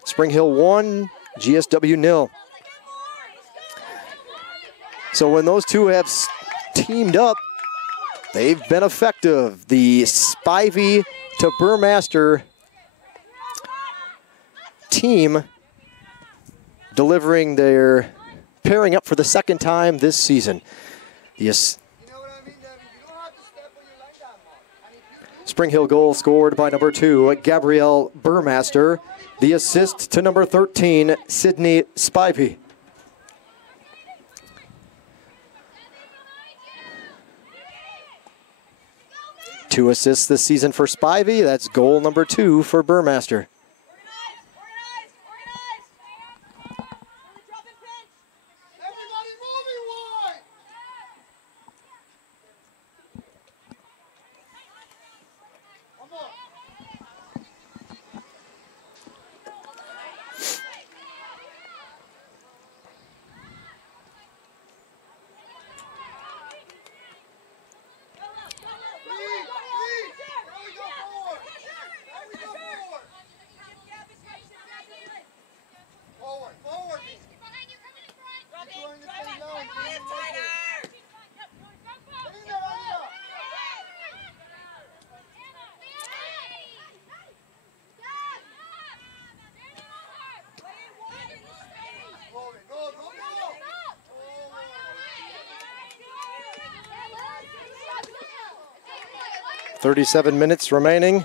Spring Hill 1, GSW 0. So when those two have teamed up, they've been effective. The Spivey to Burmaster team delivering their pairing up for the second time this season. Yes. Spring Hill goal scored by number 2, Gabrielle Burmaster. The assist to number 13, Sydney Spivey. Two assists this season for Spivey. That's goal number 2 for Burmaster. Everybody moving wide. 37 minutes remaining.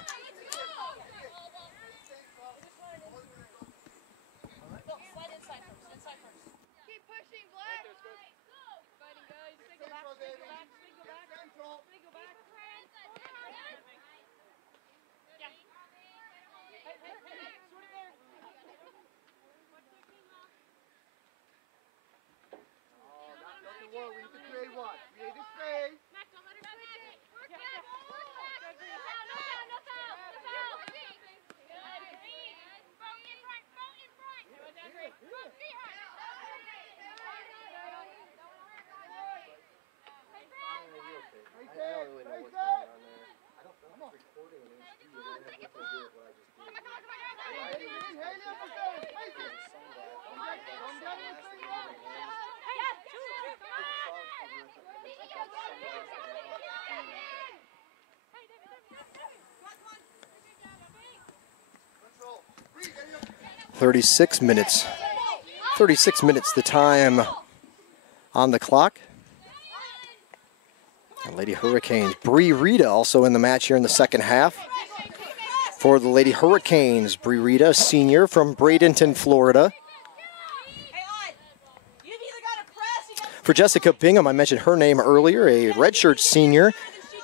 Thirty-six minutes. 36 minutes the time on the clock. And Lady Hurricanes. Bree Rita also in the match here in the second half. For the Lady Hurricanes, Bree Rita, senior from Bradenton, Florida. For Jessica Bingham, I mentioned her name earlier, a redshirt senior.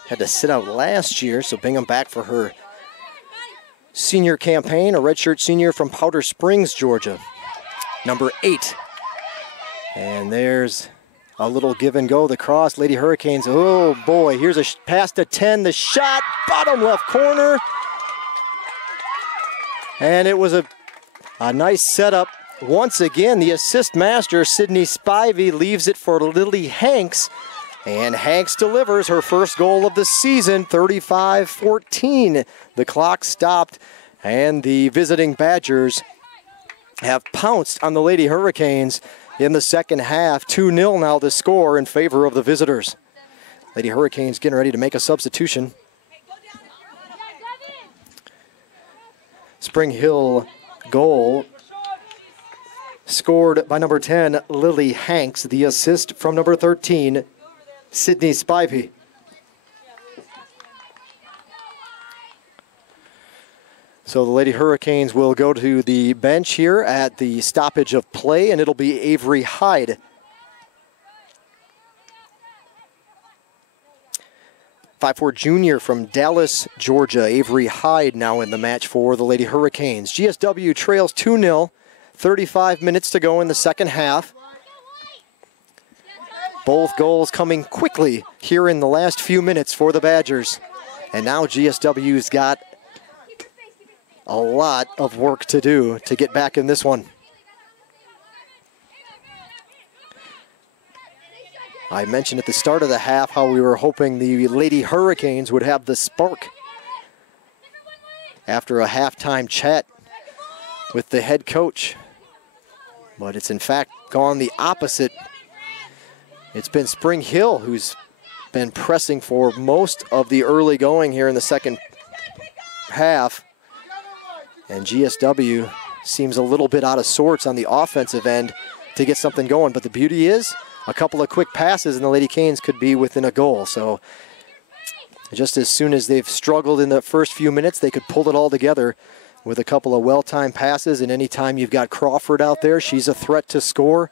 Had to sit out last year, so Bingham back for her senior campaign, a redshirt senior from Powder Springs, Georgia. Number 8. And there's A little give and go, the cross, Lady Hurricanes, oh boy, here's a pass to 10, the shot, bottom left corner. And it was a nice setup. Once again, the assist master, Sydney Spivey, leaves it for Lily Hanks. And Hanks delivers her first goal of the season, 35-14. The clock stopped, and the visiting Badgers have pounced on the Lady Hurricanes in the second half. 2-0 now the score in favor of the visitors. Lady Hurricanes getting ready to make a substitution. Spring Hill goal scored by number 10, Lily Hanks. The assist from number 13, Sydney Spivey. So the Lady Hurricanes will go to the bench here at the stoppage of play, and it'll be Avery Hyde. 5'4" junior from Dallas, Georgia. Avery Hyde now in the match for the Lady Hurricanes. GSW trails 2-0, 35 minutes to go in the second half. Both goals coming quickly here in the last few minutes for the Badgers. And now GSW's got a lot of work to do to get back in this one. I mentioned at the start of the half how we were hoping the Lady Hurricanes would have the spark after a halftime chat with the head coach. But it's in fact gone the opposite. It's been Spring Hill who's been pressing for most of the early going here in the second half. And GSW seems a little bit out of sorts on the offensive end to get something going. But the beauty is a couple of quick passes and the Lady Canes could be within a goal. So just as soon as they've struggled in the first few minutes, they could pull it all together with a couple of well-timed passes. And anytime you've got Crawford out there, she's a threat to score.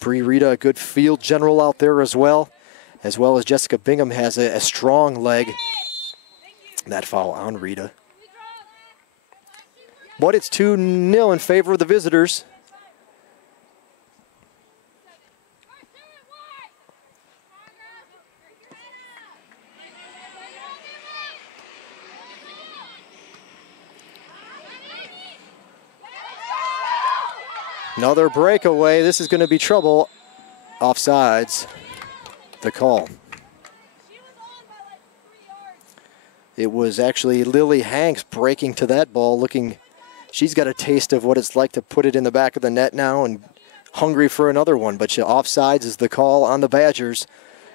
Bree Rita, a good field general out there as well as Jessica Bingham has a strong leg. That foul on Rita. But it's 2-0 in favor of the visitors. Another breakaway. This is going to be trouble. Offsides. The call. It was actually Lily Hanks breaking to that ball, looking. She's got a taste of what it's like to put it in the back of the net now and hungry for another one. But offsides is the call on the Badgers.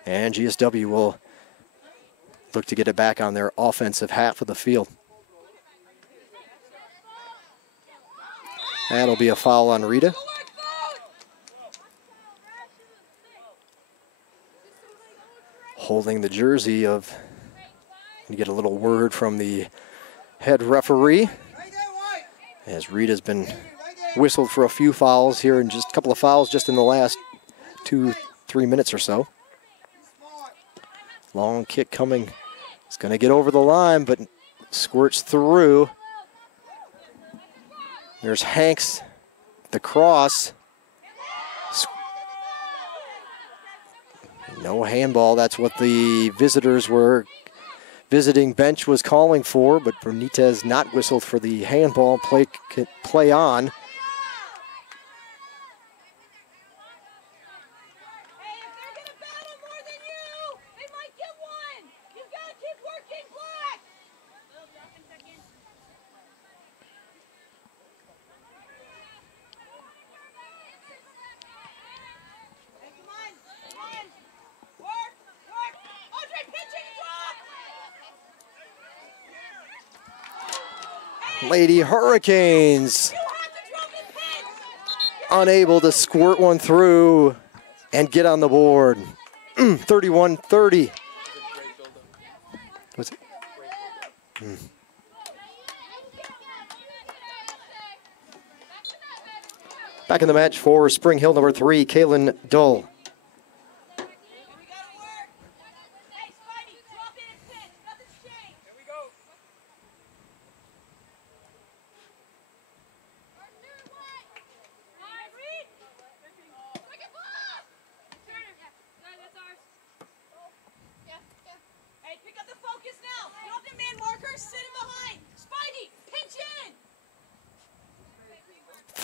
And GSW will look to get it back on their offensive half of the field. That'll be a foul on Rita. Holding the jersey of, you get a little word from the head referee, as Rita's been whistled for a few fouls here, and just a couple of fouls just in the last 2-3 minutes or so. Long kick coming. It's going to get over the line, but squirts through. There's Hanks, the cross. No handball. That's what the visiting bench was calling for, but Benitez not whistled for the handball. Play on. Lady Hurricanes unable to squirt one through and get on the board. 31-30. What's it? Back in the match for Spring Hill, number 3, Kaylin Dull.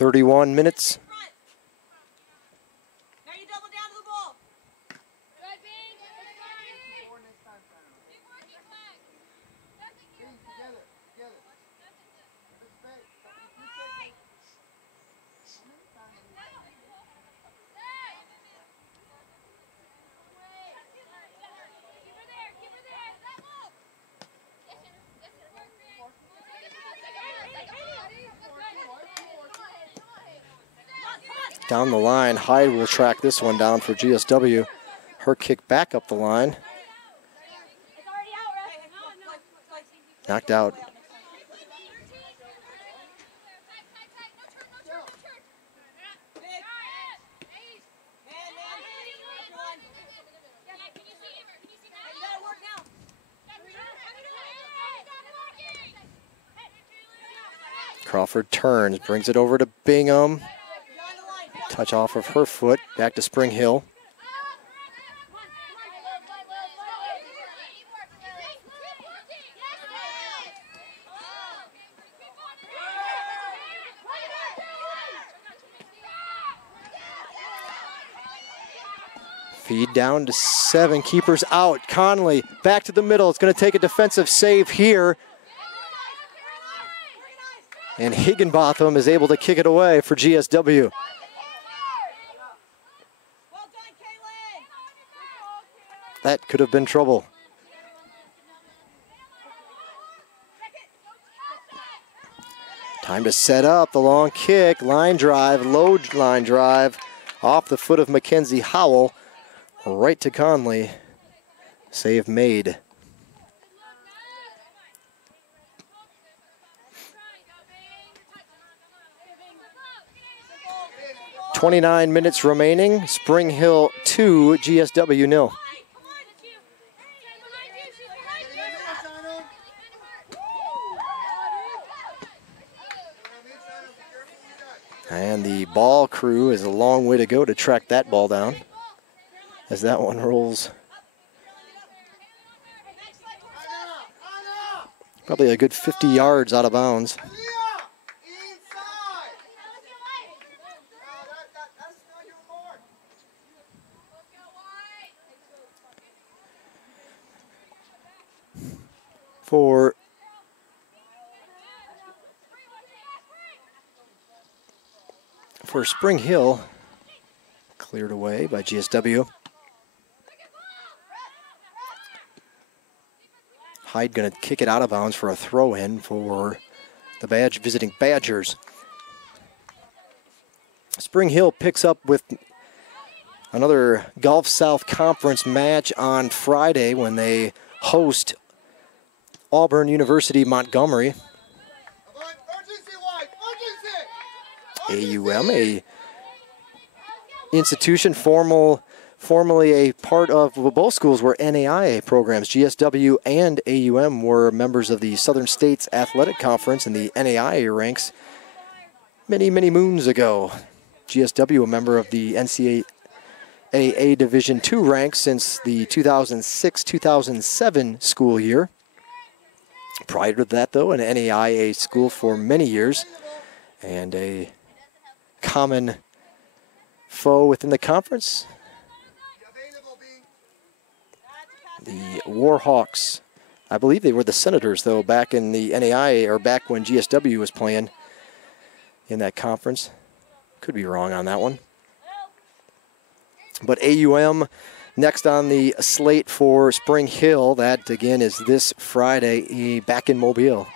31 minutes. Now you double down to the ball. Down the line, Hyde will track this one down for GSW. Her kick back up the line. Knocked out. Crawford turns, brings it over to Bingham. Touch off of her foot, back to Spring Hill. Feed down to 7, keepers out. Conley back to the middle. It's going to take a defensive save here. And Higginbotham is able to kick it away for GSW. That could have been trouble. Time to set up the long kick, line drive, low line drive, off the foot of Mackenzie Howell, right to Conley. Save made. .29 minutes remaining. Spring Hill 2, GSW 0. And the ball crew is a long way to go to track that ball down as that one rolls. Probably a good 50 yards out of bounds. For Spring Hill, cleared away by GSW. Hyde going to kick it out of bounds for a throw-in for the visiting Badgers. Spring Hill picks up with another Gulf South Conference match on Friday when they host Auburn University Montgomery. AUM, a institution formerly a part of, well, both schools were NAIA programs. GSW and AUM were members of the Southern States Athletic Conference in the NAIA ranks many, many moons ago. GSW, a member of the NCAA Division II ranks since the 2006-2007 school year. Prior to that, though, an NAIA school for many years, and a common foe within the conference, the Warhawks. I believe they were the Senators, though, back in the NAIA, or back when GSW was playing in that conference. Could be wrong on that one. But AUM next on the slate for Spring Hill. That, again, is this Friday back in Mobile.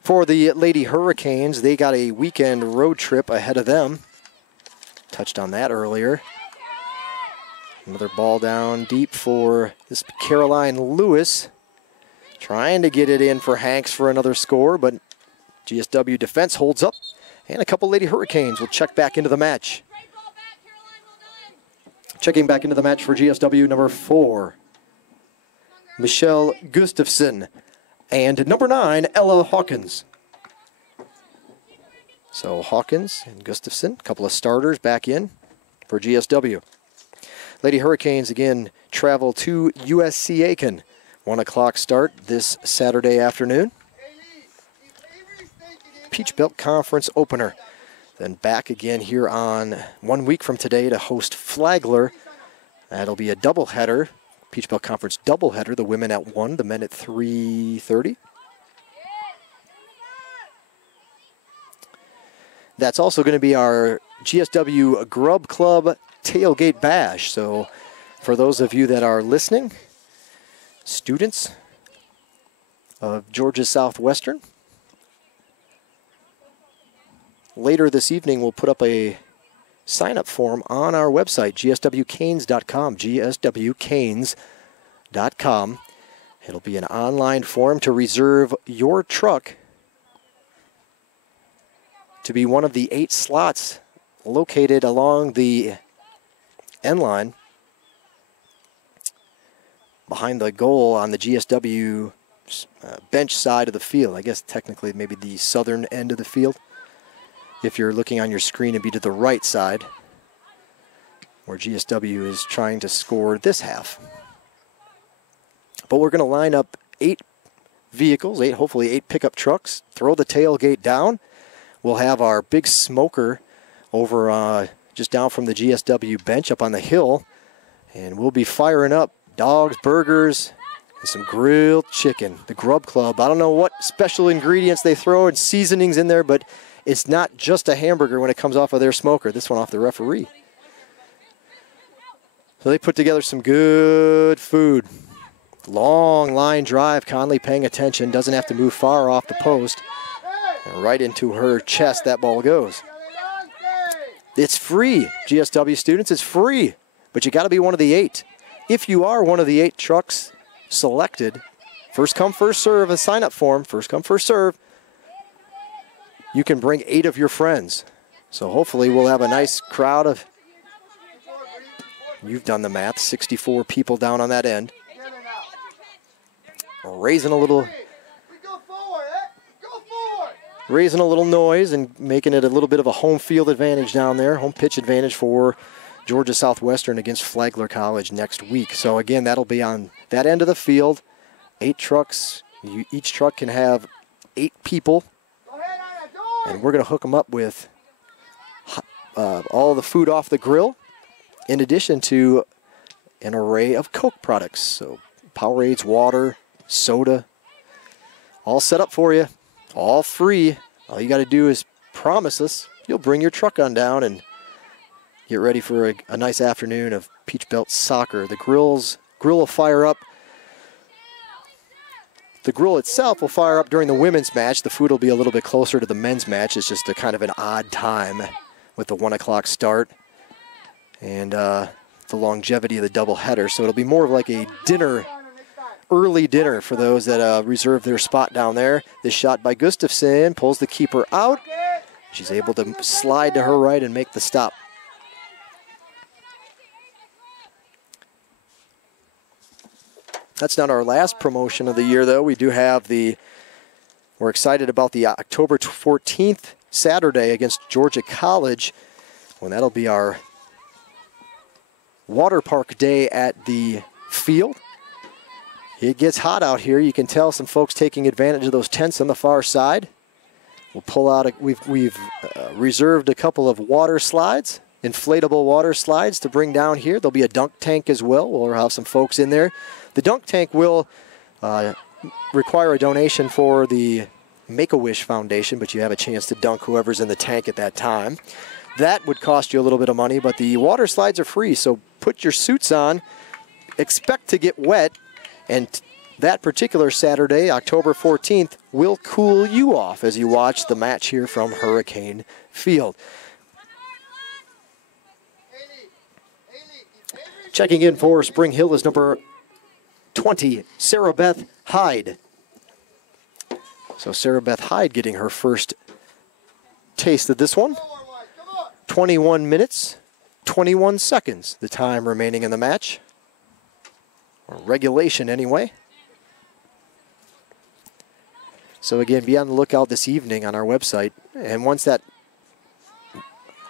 For the Lady Hurricanes, they got a weekend road trip ahead of them. Touched on that earlier. Another ball down deep for this Caroline Lewis. Trying to get it in for Hanks for another score, but GSW defense holds up. And a couple Lady Hurricanes will check back into the match. Checking back into the match for GSW, number 4, Michelle Gustafson. And number 9, Ella Hawkins. So Hawkins and Gustafson, a couple of starters back in for GSW. Lady Hurricanes, again, travel to USC Aiken. 1 o'clock start this Saturday afternoon. Peach Belt Conference opener. Then back again here on 1 week from today to host Flagler. That'll be a doubleheader, Peach Belt Conference doubleheader. The women at 1, the men at 3:30. That's also going to be our GSW Grub Club Tailgate Bash. So for those of you that are listening, students of Georgia Southwestern, later this evening we'll put up a sign-up form on our website, gswcanes.com, gswcanes.com. It'll be an online form to reserve your truck to be one of the 8 slots located along the end line behind the goal on the GSW bench side of the field. I guess technically maybe the southern end of the field. If you're looking on your screen, it'd be to the right side where GSW is trying to score this half. But we're going to line up 8 vehicles, hopefully 8 pickup trucks, throw the tailgate down. We'll have our big smoker over just down from the GSW bench up on the hill, and we'll be firing up dogs, burgers, and some grilled chicken. The Grub Club, I don't know what special ingredients they throw and seasonings in there, but it's not just a hamburger when it comes off of their smoker. This one off the referee. So they put together some good food. Long line drive, Conley paying attention, doesn't have to move far off the post. And right into her chest that ball goes. It's free, GSW students, it's free. But you got to be one of the 8. If you are one of the 8 trucks selected, first come, first serve, a sign-up form, first come, first serve, you can bring 8 of your friends. So hopefully we'll have a nice crowd of, you've done the math, 64 people down on that end. Raising a little noise and making it a little bit of a home field advantage down there, home pitch advantage for Georgia Southwestern against Flagler College next week. So again, that'll be on that end of the field. 8 trucks. Each truck can have 8 people. And we're going to hook them up with all the food off the grill, in addition to an array of Coke products. So Powerades, water, soda, all set up for you, all free. All you got to do is promise us you'll bring your truck on down and get ready for a nice afternoon of Peach Belt soccer. The grill will fire up. The grill itself will fire up during the women's match. The food will be a little bit closer to the men's match. It's just a kind of an odd time with the 1 o'clock start and the longevity of the doubleheader. So it'll be more of like a dinner, early dinner for those that reserve their spot down there. This shot by Gustafson pulls the keeper out. She's able to slide to her right and make the stop. That's not our last promotion of the year, though. We do have we're excited about the October 14th Saturday against Georgia College, when that'll be our water park day at the field. It gets hot out here. You can tell some folks taking advantage of those tents on the far side. We'll pull out, we've reserved a couple of water slides, inflatable water slides to bring down here. There'll be a dunk tank as well. We'll have some folks in there. The dunk tank will require a donation for the Make-A-Wish Foundation, but you have a chance to dunk whoever's in the tank at that time. That would cost you a little bit of money, but the water slides are free, so put your suits on, expect to get wet, and that particular Saturday, October 14th, will cool you off as you watch the match here from Hurricane Field. Checking in for Spring Hill is number 20, Sarah Beth Hyde. So Sarah Beth Hyde getting her first taste of this one. 21 minutes, 21 seconds, the time remaining in the match. Or regulation anyway. So again, be on the lookout this evening on our website. And once that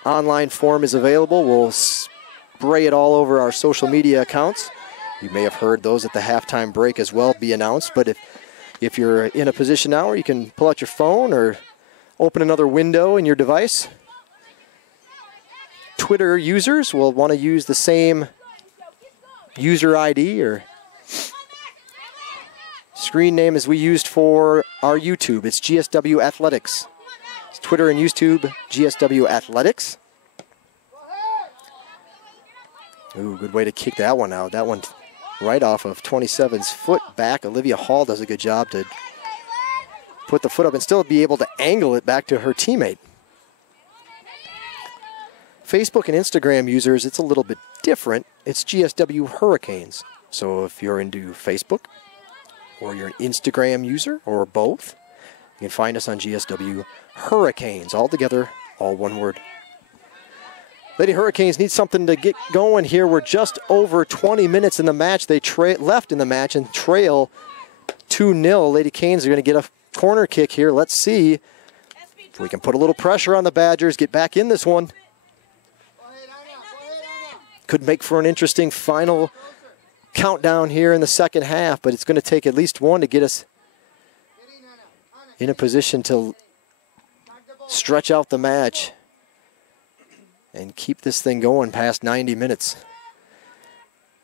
online form is available, we'll spray it all over our social media accounts. You may have heard those at the halftime break as well be announced. But if you're in a position now where you can pull out your phone or open another window in your device. Twitter users will want to use the same user ID or screen name as we used for our YouTube. It's GSW Athletics. It's Twitter and YouTube, GSW Athletics. Ooh, good way to kick that one out. That one right off of 27's foot back. Olivia Hall does a good job to put the foot up and still be able to angle it back to her teammate. Facebook and Instagram users, it's a little bit different. It's GSW Hurricanes. So if you're into Facebook or you're an Instagram user or both, you can find us on GSW Hurricanes. All together, all one word. Lady Hurricanes need something to get going here. We're just over 20 minutes in the match. They left in the match and trail 2-0. Lady Canes are going to get a corner kick here. Let's see if we can put a little pressure on the Badgers, get back in this one. Could make for an interesting final countdown here in the second half, but it's going to take at least one to get us in a position to stretch out the match and keep this thing going past 90 minutes.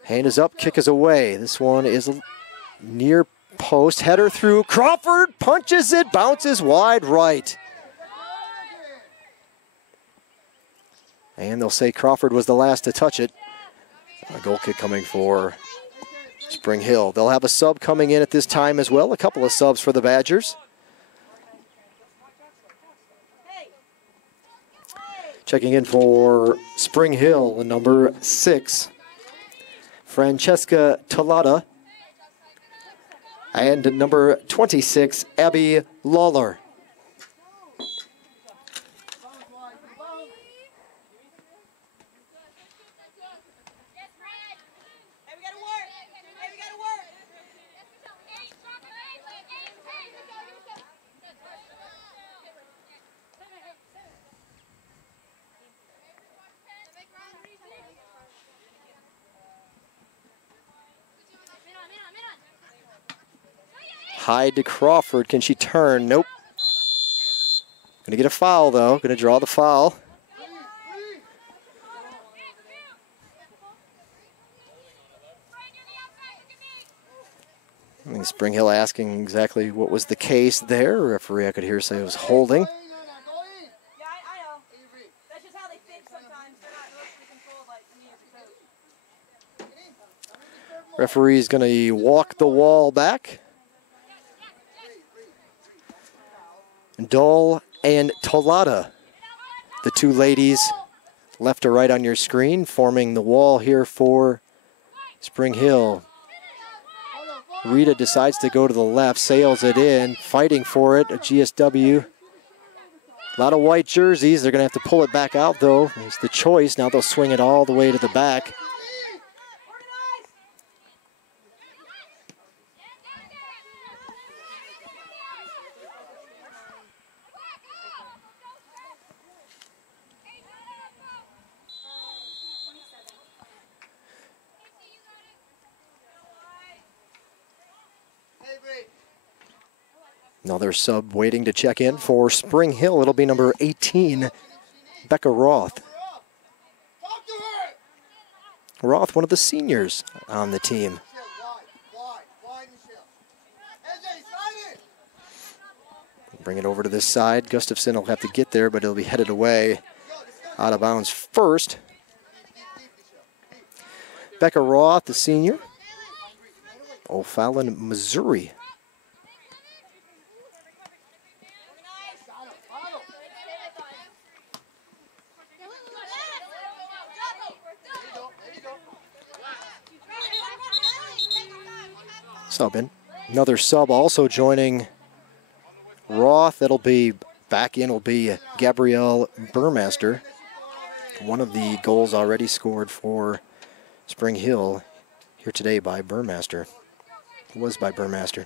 Hand is up, kick is away. This one is near post. Header through. Crawford punches it, bounces wide right. And they'll say Crawford was the last to touch it. A goal kick coming for Spring Hill. They'll have a sub coming in at this time as well. A couple of subs for the Badgers. Checking in for Spring Hill, number 6, Francesca Talata. And number 26, Abby Lawler. Hide to Crawford. Can she turn? Nope. Gonna get a foul though. Gonna draw the foul. I think Spring Hill asking exactly what was the case there. Referee, I could hear say it was holding. Yeah, I know. That's just how they think sometimes. They're not really controlled like me as a coach. Referee's gonna walk the wall back. Dull and Tolada, the two ladies left to right on your screen, forming the wall here for Spring Hill. Rita decides to go to the left, sails it in, fighting for it, a GSW. A lot of white jerseys. They're going to have to pull it back out, though. It's the choice. Now they'll swing it all the way to the back. Another sub waiting to check in for Spring Hill. It'll be number 18, Becca Roth. Roth, one of the seniors on the team. Bring it over to this side. Gustafson will have to get there, but it'll be headed away out of bounds first. Becca Roth, the senior. O'Fallon, Missouri. Sub in. Another sub also joining Roth. That'll be back in will be Gabrielle Burmaster. One of the goals already scored for Spring Hill here today by Burmaster. It was by Burmaster.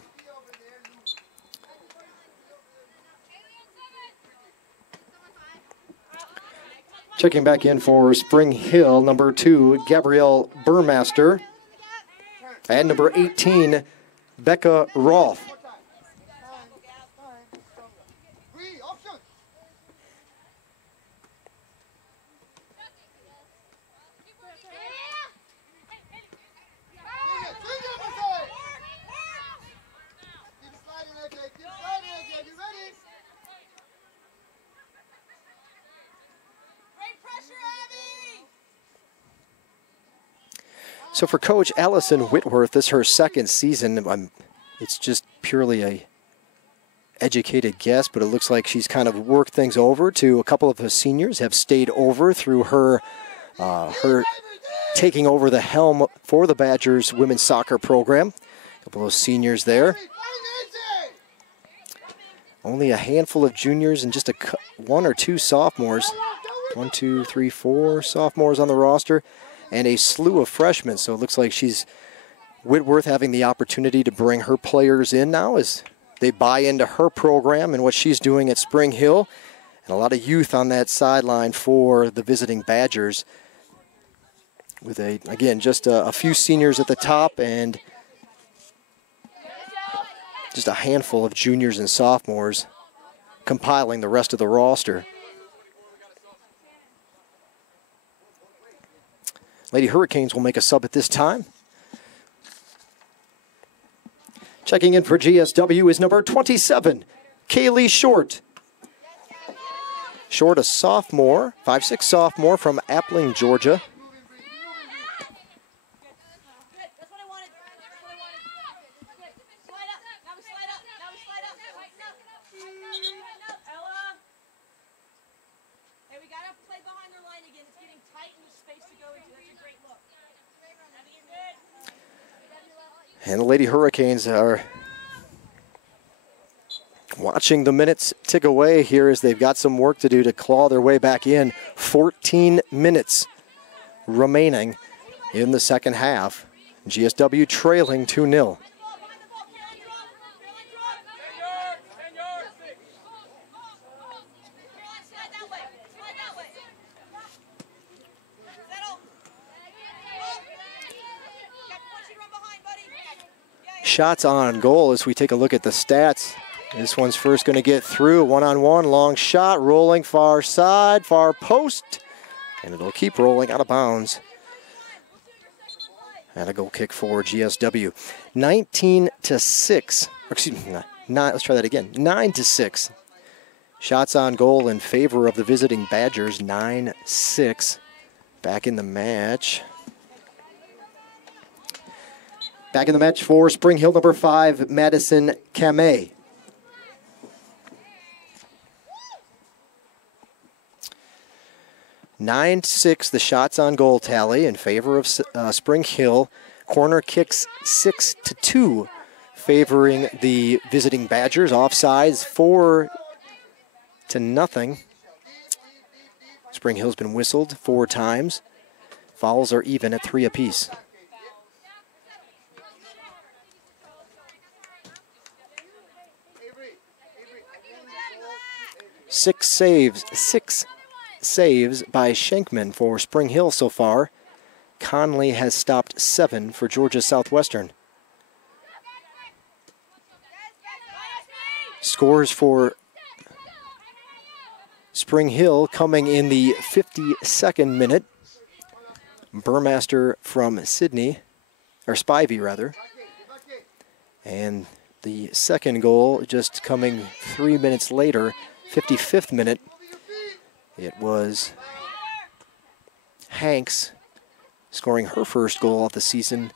Checking back in for Spring Hill, number 2, Gabrielle Burmaster. And number 18, Becca Roth. So for Coach Allison Whitworth, this is her second season. It's just purely a educated guess, but it looks like she's kind of worked things over to a couple of the seniors have stayed over through her taking over the helm for the Badgers women's soccer program. A couple of those seniors there. Only a handful of juniors and just one or two sophomores. 1, 2, 3, 4 sophomores on the roster and a slew of freshmen. So it looks like Whitworth having the opportunity to bring her players in now as they buy into her program and what she's doing at Spring Hill. And a lot of youth on that sideline for the visiting Badgers. With, again, just a few seniors at the top and just a handful of juniors and sophomores compiling the rest of the roster. Lady Hurricanes will make a sub at this time. Checking in for GSW is number 27, Kaylee Short. Short, a sophomore, 5'6" sophomore from Appling, Georgia. And the Lady Hurricanes are watching the minutes tick away here as they've got some work to do to claw their way back in. 14 minutes remaining in the second half. GSW trailing 2-0. Shots on goal as we take a look at the stats. This one's first going to get through. One-on-one, long shot, rolling far side, far post. And it'll keep rolling out of bounds. And a goal kick for GSW. 19-6. Excuse me, let's try that again. 9-6. Shots on goal in favor of the visiting Badgers. 9-6. Back in the match. Back in the match for Spring Hill, number 5, Madison Kamei. Nine 6, the shots on goal tally in favor of Spring Hill. Corner kicks 6-2, favoring the visiting Badgers. Offsides 4-0. Spring Hill's been whistled 4 times. Fouls are even at 3 apiece. Six saves by Schenkman for Spring Hill so far. Conley has stopped 7 for Georgia Southwestern. Scores for Spring Hill coming in the 52nd minute. Burmaster from Sydney, or Spivey rather. And the second goal just coming 3 minutes later, 55th minute. It was Hanks scoring her first goal of the season.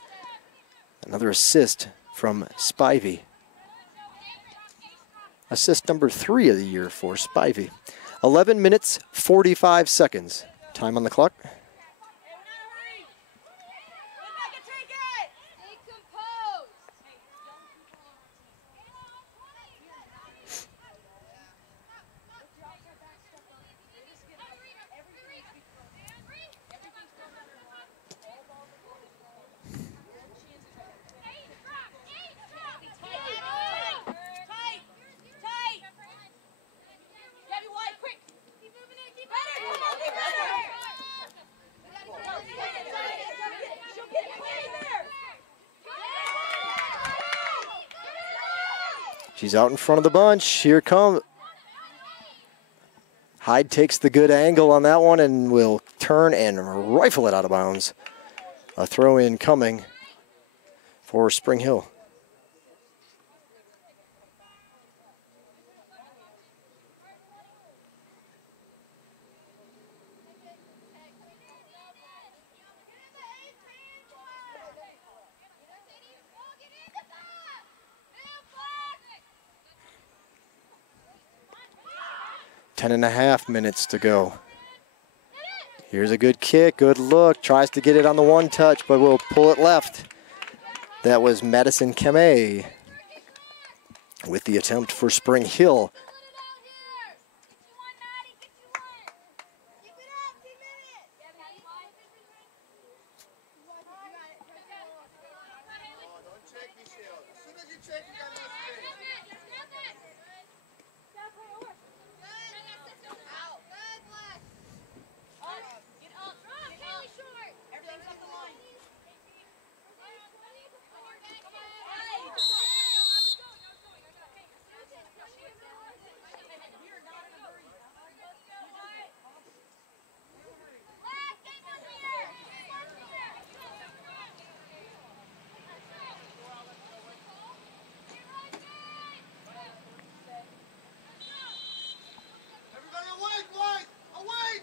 Another assist from Spivey. Assist number 3 of the year for Spivey. 11 minutes, 45 seconds. Time on the clock. She's out in front of the bunch. Here comes. Hyde takes the good angle on that one and will turn and rifle it out of bounds. A throw in coming for Spring Hill. 10.5 minutes to go. Here's a good kick, good look. Tries to get it on the one touch, but will pull it left. That was Madison Keme with the attempt for Spring Hill. Away! 'em.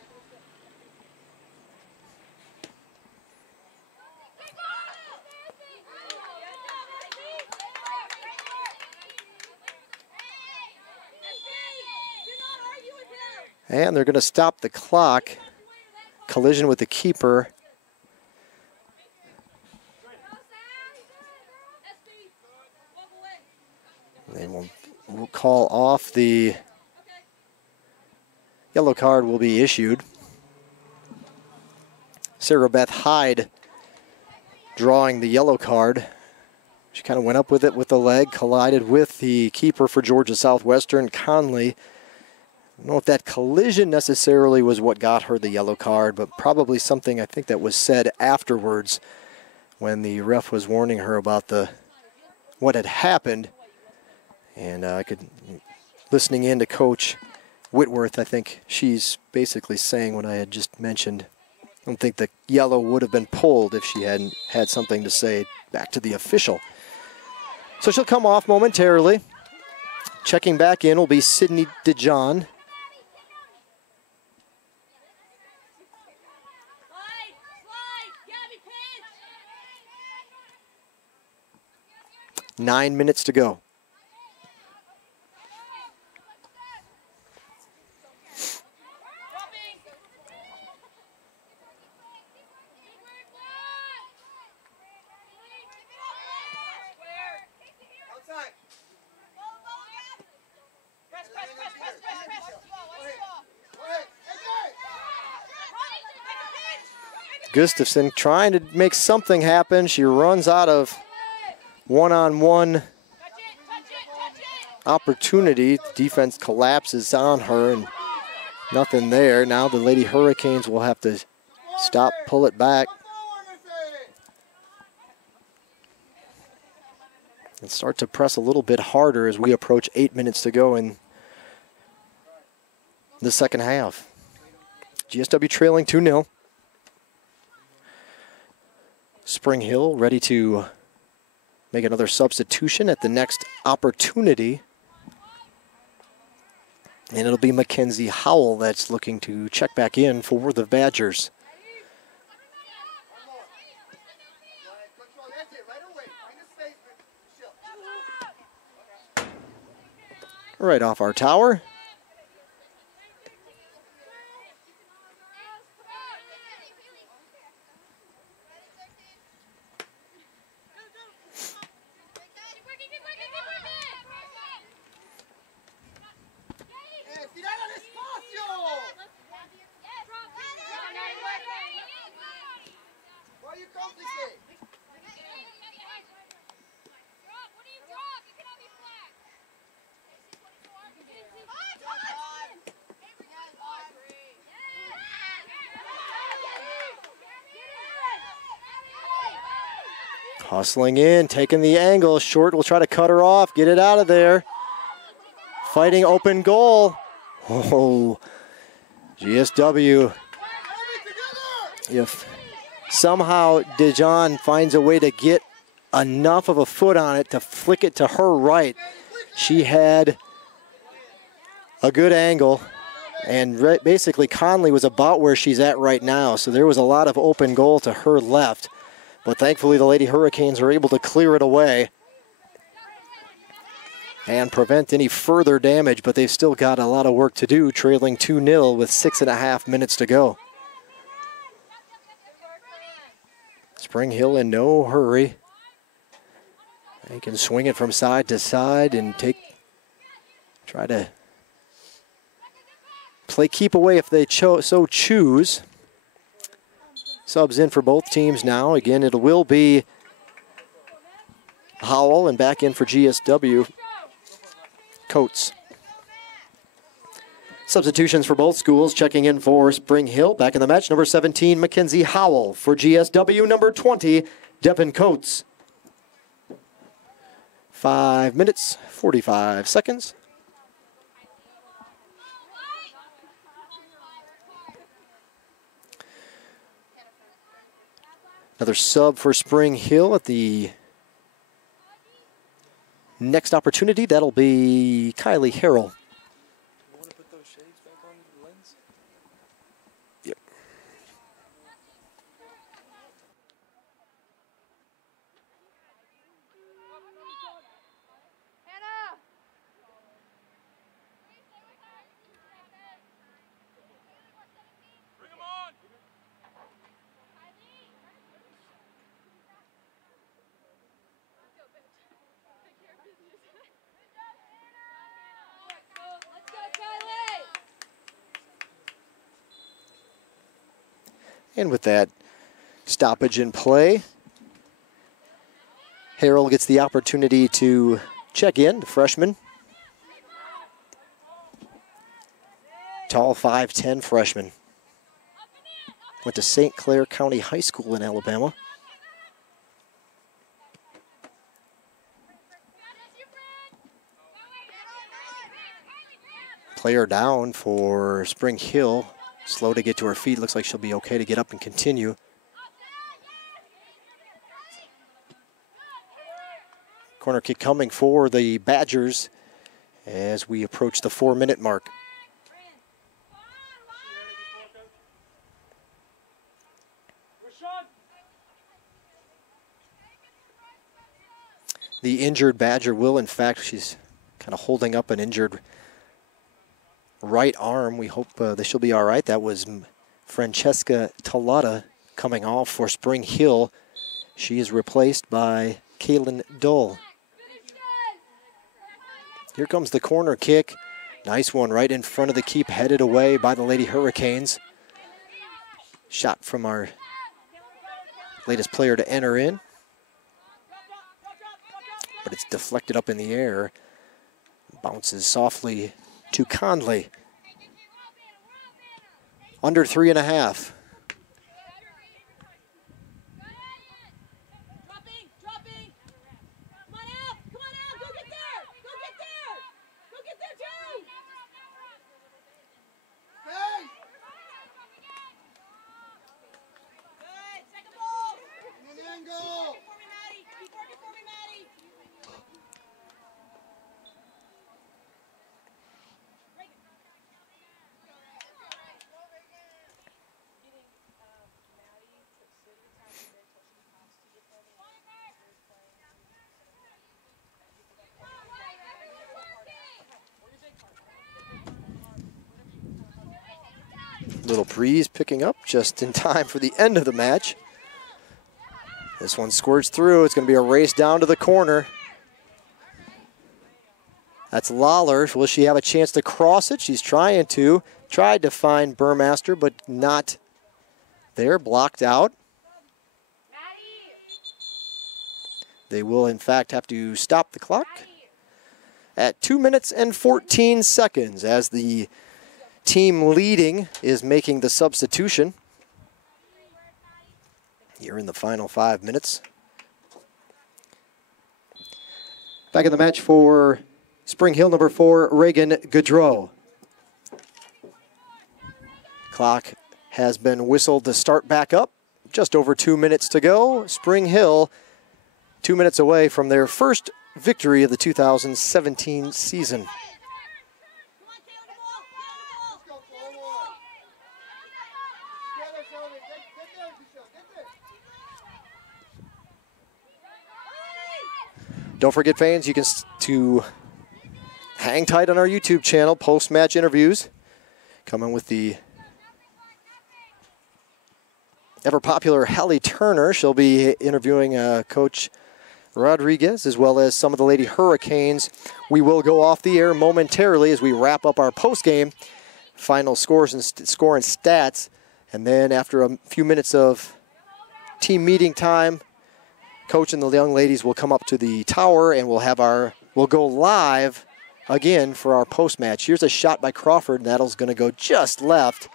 And they're going to stop the clock. Collision with the keeper. They will call off. The yellow card will be issued. Sarah Beth Hyde drawing the yellow card. She kind of went up with it with the leg, collided with the keeper for Georgia Southwestern, Conley. I don't know if that collision necessarily was what got her the yellow card, but probably something I think that was said afterwards when the ref was warning her about what had happened. And listening in to Coach Whitworth, I think she's basically saying what I had just mentioned. I don't think the yellow would have been pulled if she hadn't had something to say back to the official. So she'll come off momentarily. Checking back in will be Sydney DeJohn. Nine minutes to go. Gustafson trying to make something happen. She runs out of one-on-one opportunity. Defense collapses on her and nothing there. Now the Lady Hurricanes will have to stop, pull it back. And start to press a little bit harder as we approach 8 minutes to go in the second half. GSW trailing 2-0. Spring Hill ready to make another substitution at the next opportunity. And it'll be Mackenzie Howell that's looking to check back in for the Badgers. Right off our tower. Hustling in, taking the angle. Short will try to cut her off, get it out of there. Fighting open goal. Oh, GSW. If somehow DeJohn finds a way to get enough of a foot on it to flick it to her right, she had a good angle. And basically Conley was about where she's at right now. So there was a lot of open goal to her left. But thankfully the Lady Hurricanes are able to clear it away. and prevent any further damage, but they've still got a lot of work to do, trailing 2-0 with 6.5 minutes to go. Spring Hill in no hurry. They can swing it from side to side and try to play keep away if they so choose. Subs in for both teams now. Again, it will be Howell, and back in for GSW, Coates. Substitutions for both schools. Checking in for Spring Hill. Back in the match, number 17, Mackenzie Howell. For GSW, number 20, Devin Coates. 5 minutes, 45 seconds. Another sub for Spring Hill at the next opportunity. That'll be Kylie Harrell. Yep. And with that stoppage in play, Harrell gets the opportunity to check in, the freshman. Tall 5'10" freshman. Went to St. Clair County High School in Alabama. Player down for Spring Hill. Slow to get to her feet. Looks like she'll be okay to get up and continue. Corner kick coming for the Badgers as we approach the 4-minute mark. The injured Badger will, in fact, she's kind of holding up an injured right arm. We hope that she'll be all right. That was Francesca Talata coming off for Spring Hill. She is replaced by Kaylin Dull. Here comes the corner kick. Nice one right in front of the keep, headed away by the Lady Hurricanes. Shot from our latest player to enter in. But it's deflected up in the air. Bounces softly to Conley. Under 3.5. Little breeze picking up just in time for the end of the match. This one squirts through. It's going to be a race down to the corner. That's Lawler. Will she have a chance to cross it? She's trying to. Tried to find Burmaster, but not there. Blocked out. They will, in fact, have to stop the clock at 2 minutes and 14 seconds as the team leading is making the substitution here in the final 5 minutes. Back in the match for Spring Hill, number 4, Reagan Gaudreau. Clock has been whistled to start back up. Just over 2 minutes to go. Spring Hill 2 minutes away from their first victory of the 2017 season. Don't forget, fans, you can to Hang tight on our YouTube channel. Post-match interviews coming with the ever-popular Hallie Turner. She'll be interviewing Coach Rodriguez as well as some of the Lady Hurricanes. We will go off the air momentarily as we wrap up our post-game final scores and score and stats. And then after a few minutes of team meeting time, Coach and the young ladies will come up to the tower and we'll go live again for our post-match. Here's a shot by Crawford, and that'll going to go just left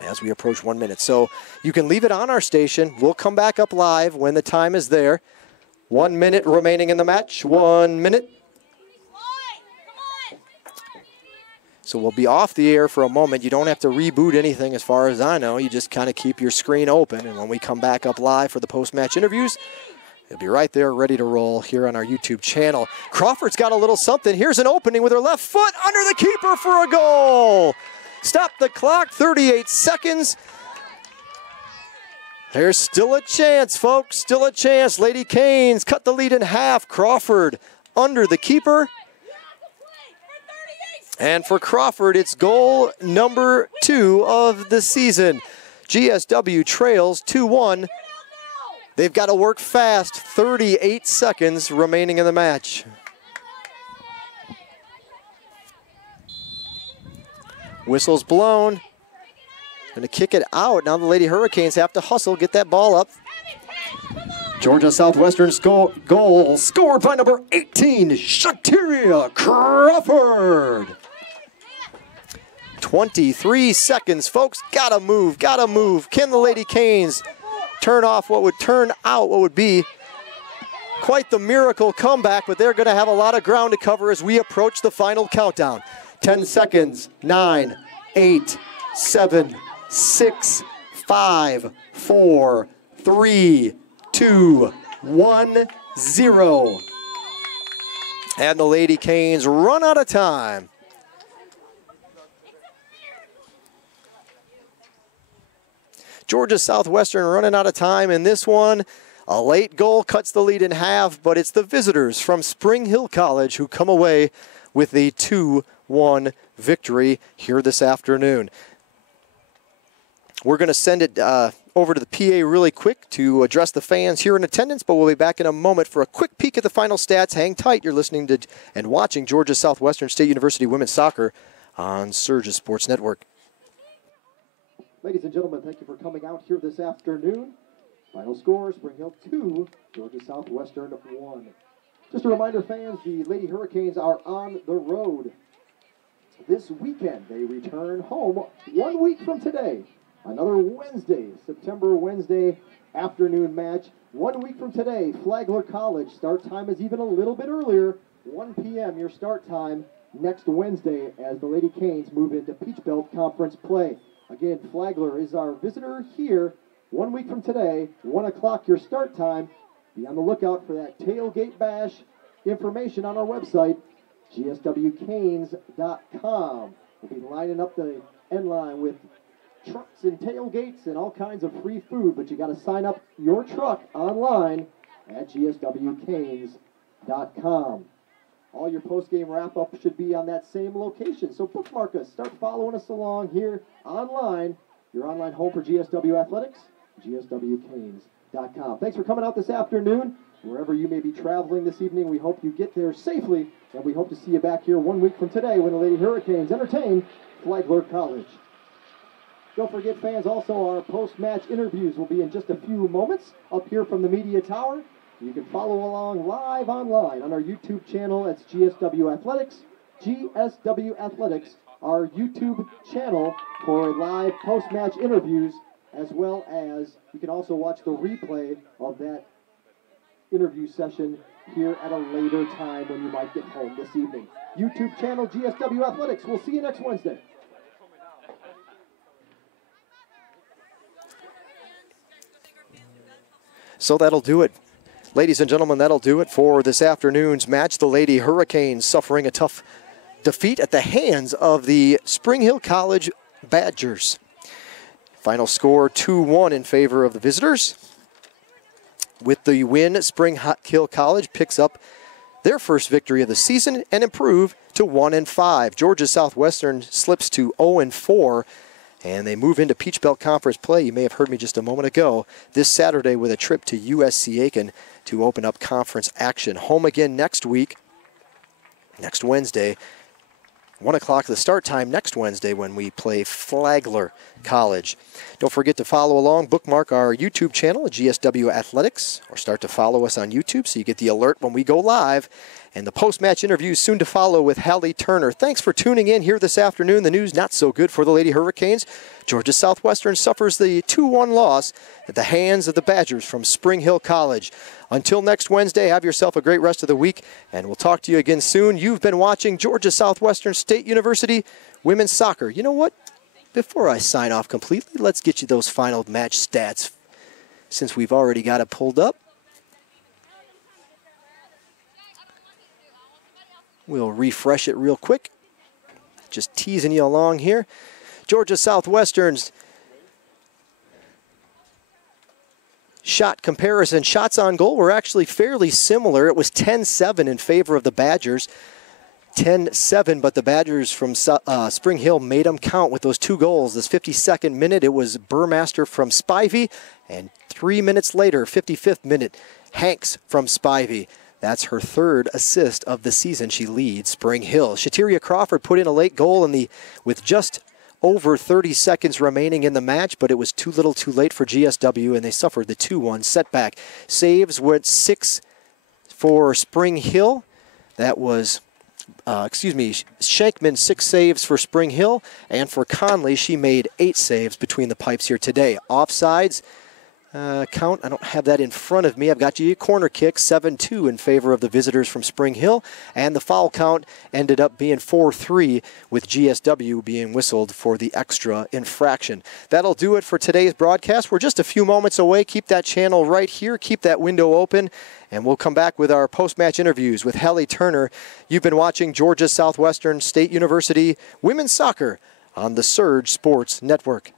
as we approach 1 minute. So you can leave it on our station. We'll come back up live when the time is there. 1 minute remaining in the match. 1 minute. So we'll be off the air for a moment. You don't have to reboot anything as far as I know. You just kind of keep your screen open, and when we come back up live for the post-match interviews, it'll be right there ready to roll here on our YouTube channel. Crawford's got a little something. Here's an opening with her left foot under the keeper for a goal. Stop the clock, 38 seconds. There's still a chance, folks, still a chance. Lady Canes cut the lead in half. Crawford under the keeper. And for Crawford, it's goal number 2 of the season. GSW trails 2-1. They've got to work fast. 38 seconds remaining in the match. Whistle's blown. Going to kick it out. Now the Lady Hurricanes have to hustle, get that ball up. Georgia Southwestern's goal scored by number 18, Shatiria Crawford. 23 seconds, folks. Gotta move, gotta move. Can the Lady Canes turn out what would be quite the miracle comeback, but they're going to have a lot of ground to cover as we approach the final countdown. 10 seconds, 9, 8, 7, 6, 5, 4, 3, 2, 1, 0. And the Lady Canes run out of time. Georgia Southwestern running out of time in this one. A late goal cuts the lead in half, but it's the visitors from Spring Hill College who come away with the 2-1 victory here this afternoon. We're going to send it over to the PA really quick to address the fans here in attendance, but we'll be back in a moment for a quick peek at the final stats. Hang tight. You're listening to and watching Georgia Southwestern State University Women's Soccer on Surges Sports Network. Ladies and gentlemen, thank you for coming out here this afternoon. Final score, Spring Hill 2, Georgia Southwestern 1. Just a reminder, fans, the Lady Hurricanes are on the road this weekend. They return home 1 week from today. Another Wednesday, Wednesday afternoon match. 1 week from today, Flagler College. Start time is even a little bit earlier. 1 p.m. your start time next Wednesday as the Lady Canes move into Peach Belt Conference play. Again, Flagler is our visitor here 1 week from today, 1 o'clock your start time. Be on the lookout for that tailgate bash information on our website, gswcanes.com. We'll be lining up the end line with trucks and tailgates and all kinds of free food, but you got to sign up your truck online at gswcanes.com. All your post-game wrap-up should be on that same location. So bookmark us. Start following us along here online. Your online home for GSW Athletics, gswcanes.com. Thanks for coming out this afternoon. Wherever you may be traveling this evening, we hope you get there safely, and we hope to see you back here 1 week from today when the Lady Hurricanes entertain Flagler College. Don't forget, fans, also our post-match interviews will be in just a few moments up here from the media tower. You can follow along live online on our YouTube channel. That's GSW Athletics. GSW Athletics, our YouTube channel for live post-match interviews, as well as you can also watch the replay of that interview session here at a later time when you might get home this evening. YouTube channel, GSW Athletics. We'll see you next Wednesday. So that'll do it. Ladies and gentlemen, that'll do it for this afternoon's match. The Lady Hurricanes suffering a tough defeat at the hands of the Spring Hill College Badgers. Final score 2-1 in favor of the visitors. With the win, Spring Hill College picks up their first victory of the season and improve to 1-5. Georgia Southwestern slips to 0-4. And they move into Peach Belt Conference play. You may have heard me just a moment ago this Saturday with a trip to USC Aiken to open up conference action. Home again next week, next Wednesday. 1 o'clock the start time next Wednesday when we play Flagler College. Don't forget to follow along, bookmark our YouTube channel, GSW Athletics, or start to follow us on YouTube so you get the alert when we go live. And the post-match interviews soon to follow with Hallie Turner. Thanks for tuning in here this afternoon. The news not so good for the Lady Hurricanes. Georgia Southwestern suffers the 2-1 loss at the hands of the Badgers from Spring Hill College. Until next Wednesday, have yourself a great rest of the week, and we'll talk to you again soon. You've been watching Georgia Southwestern State University Women's Soccer. You know what? Before I sign off completely, let's get you those final match stats since we've already got it pulled up. We'll refresh it real quick. Just teasing you along here. Georgia Southwestern's shot comparison, shots on goal were actually fairly similar. It was 10-7 in favor of the Badgers. 10-7, but the Badgers from Spring Hill made them count with those 2 goals. This 52nd minute, it was Burmaster from Spivey, and 3 minutes later, 55th minute, Hanks from Spivey. That's her 3rd assist of the season. She leads Spring Hill. Shateria Crawford put in a late goal with just over 30 seconds remaining in the match, but it was too little too late for GSW, and they suffered the 2-1 setback. Saves went 6 for Spring Hill. That was, Shankman 6 saves for Spring Hill, and for Conley, she made 8 saves between the pipes here today. Offsides count, I don't have that in front of me. I've got you a corner kick, 7-2 in favor of the visitors from Spring Hill, and the foul count ended up being 4-3 with GSW being whistled for the extra infraction. That'll do it for today's broadcast. We're just a few moments away. Keep that channel right here. Keep that window open, and we'll come back with our post-match interviews with Hallie Turner. You've been watching Georgia Southwestern State University Women's Soccer on the Surge Sports Network.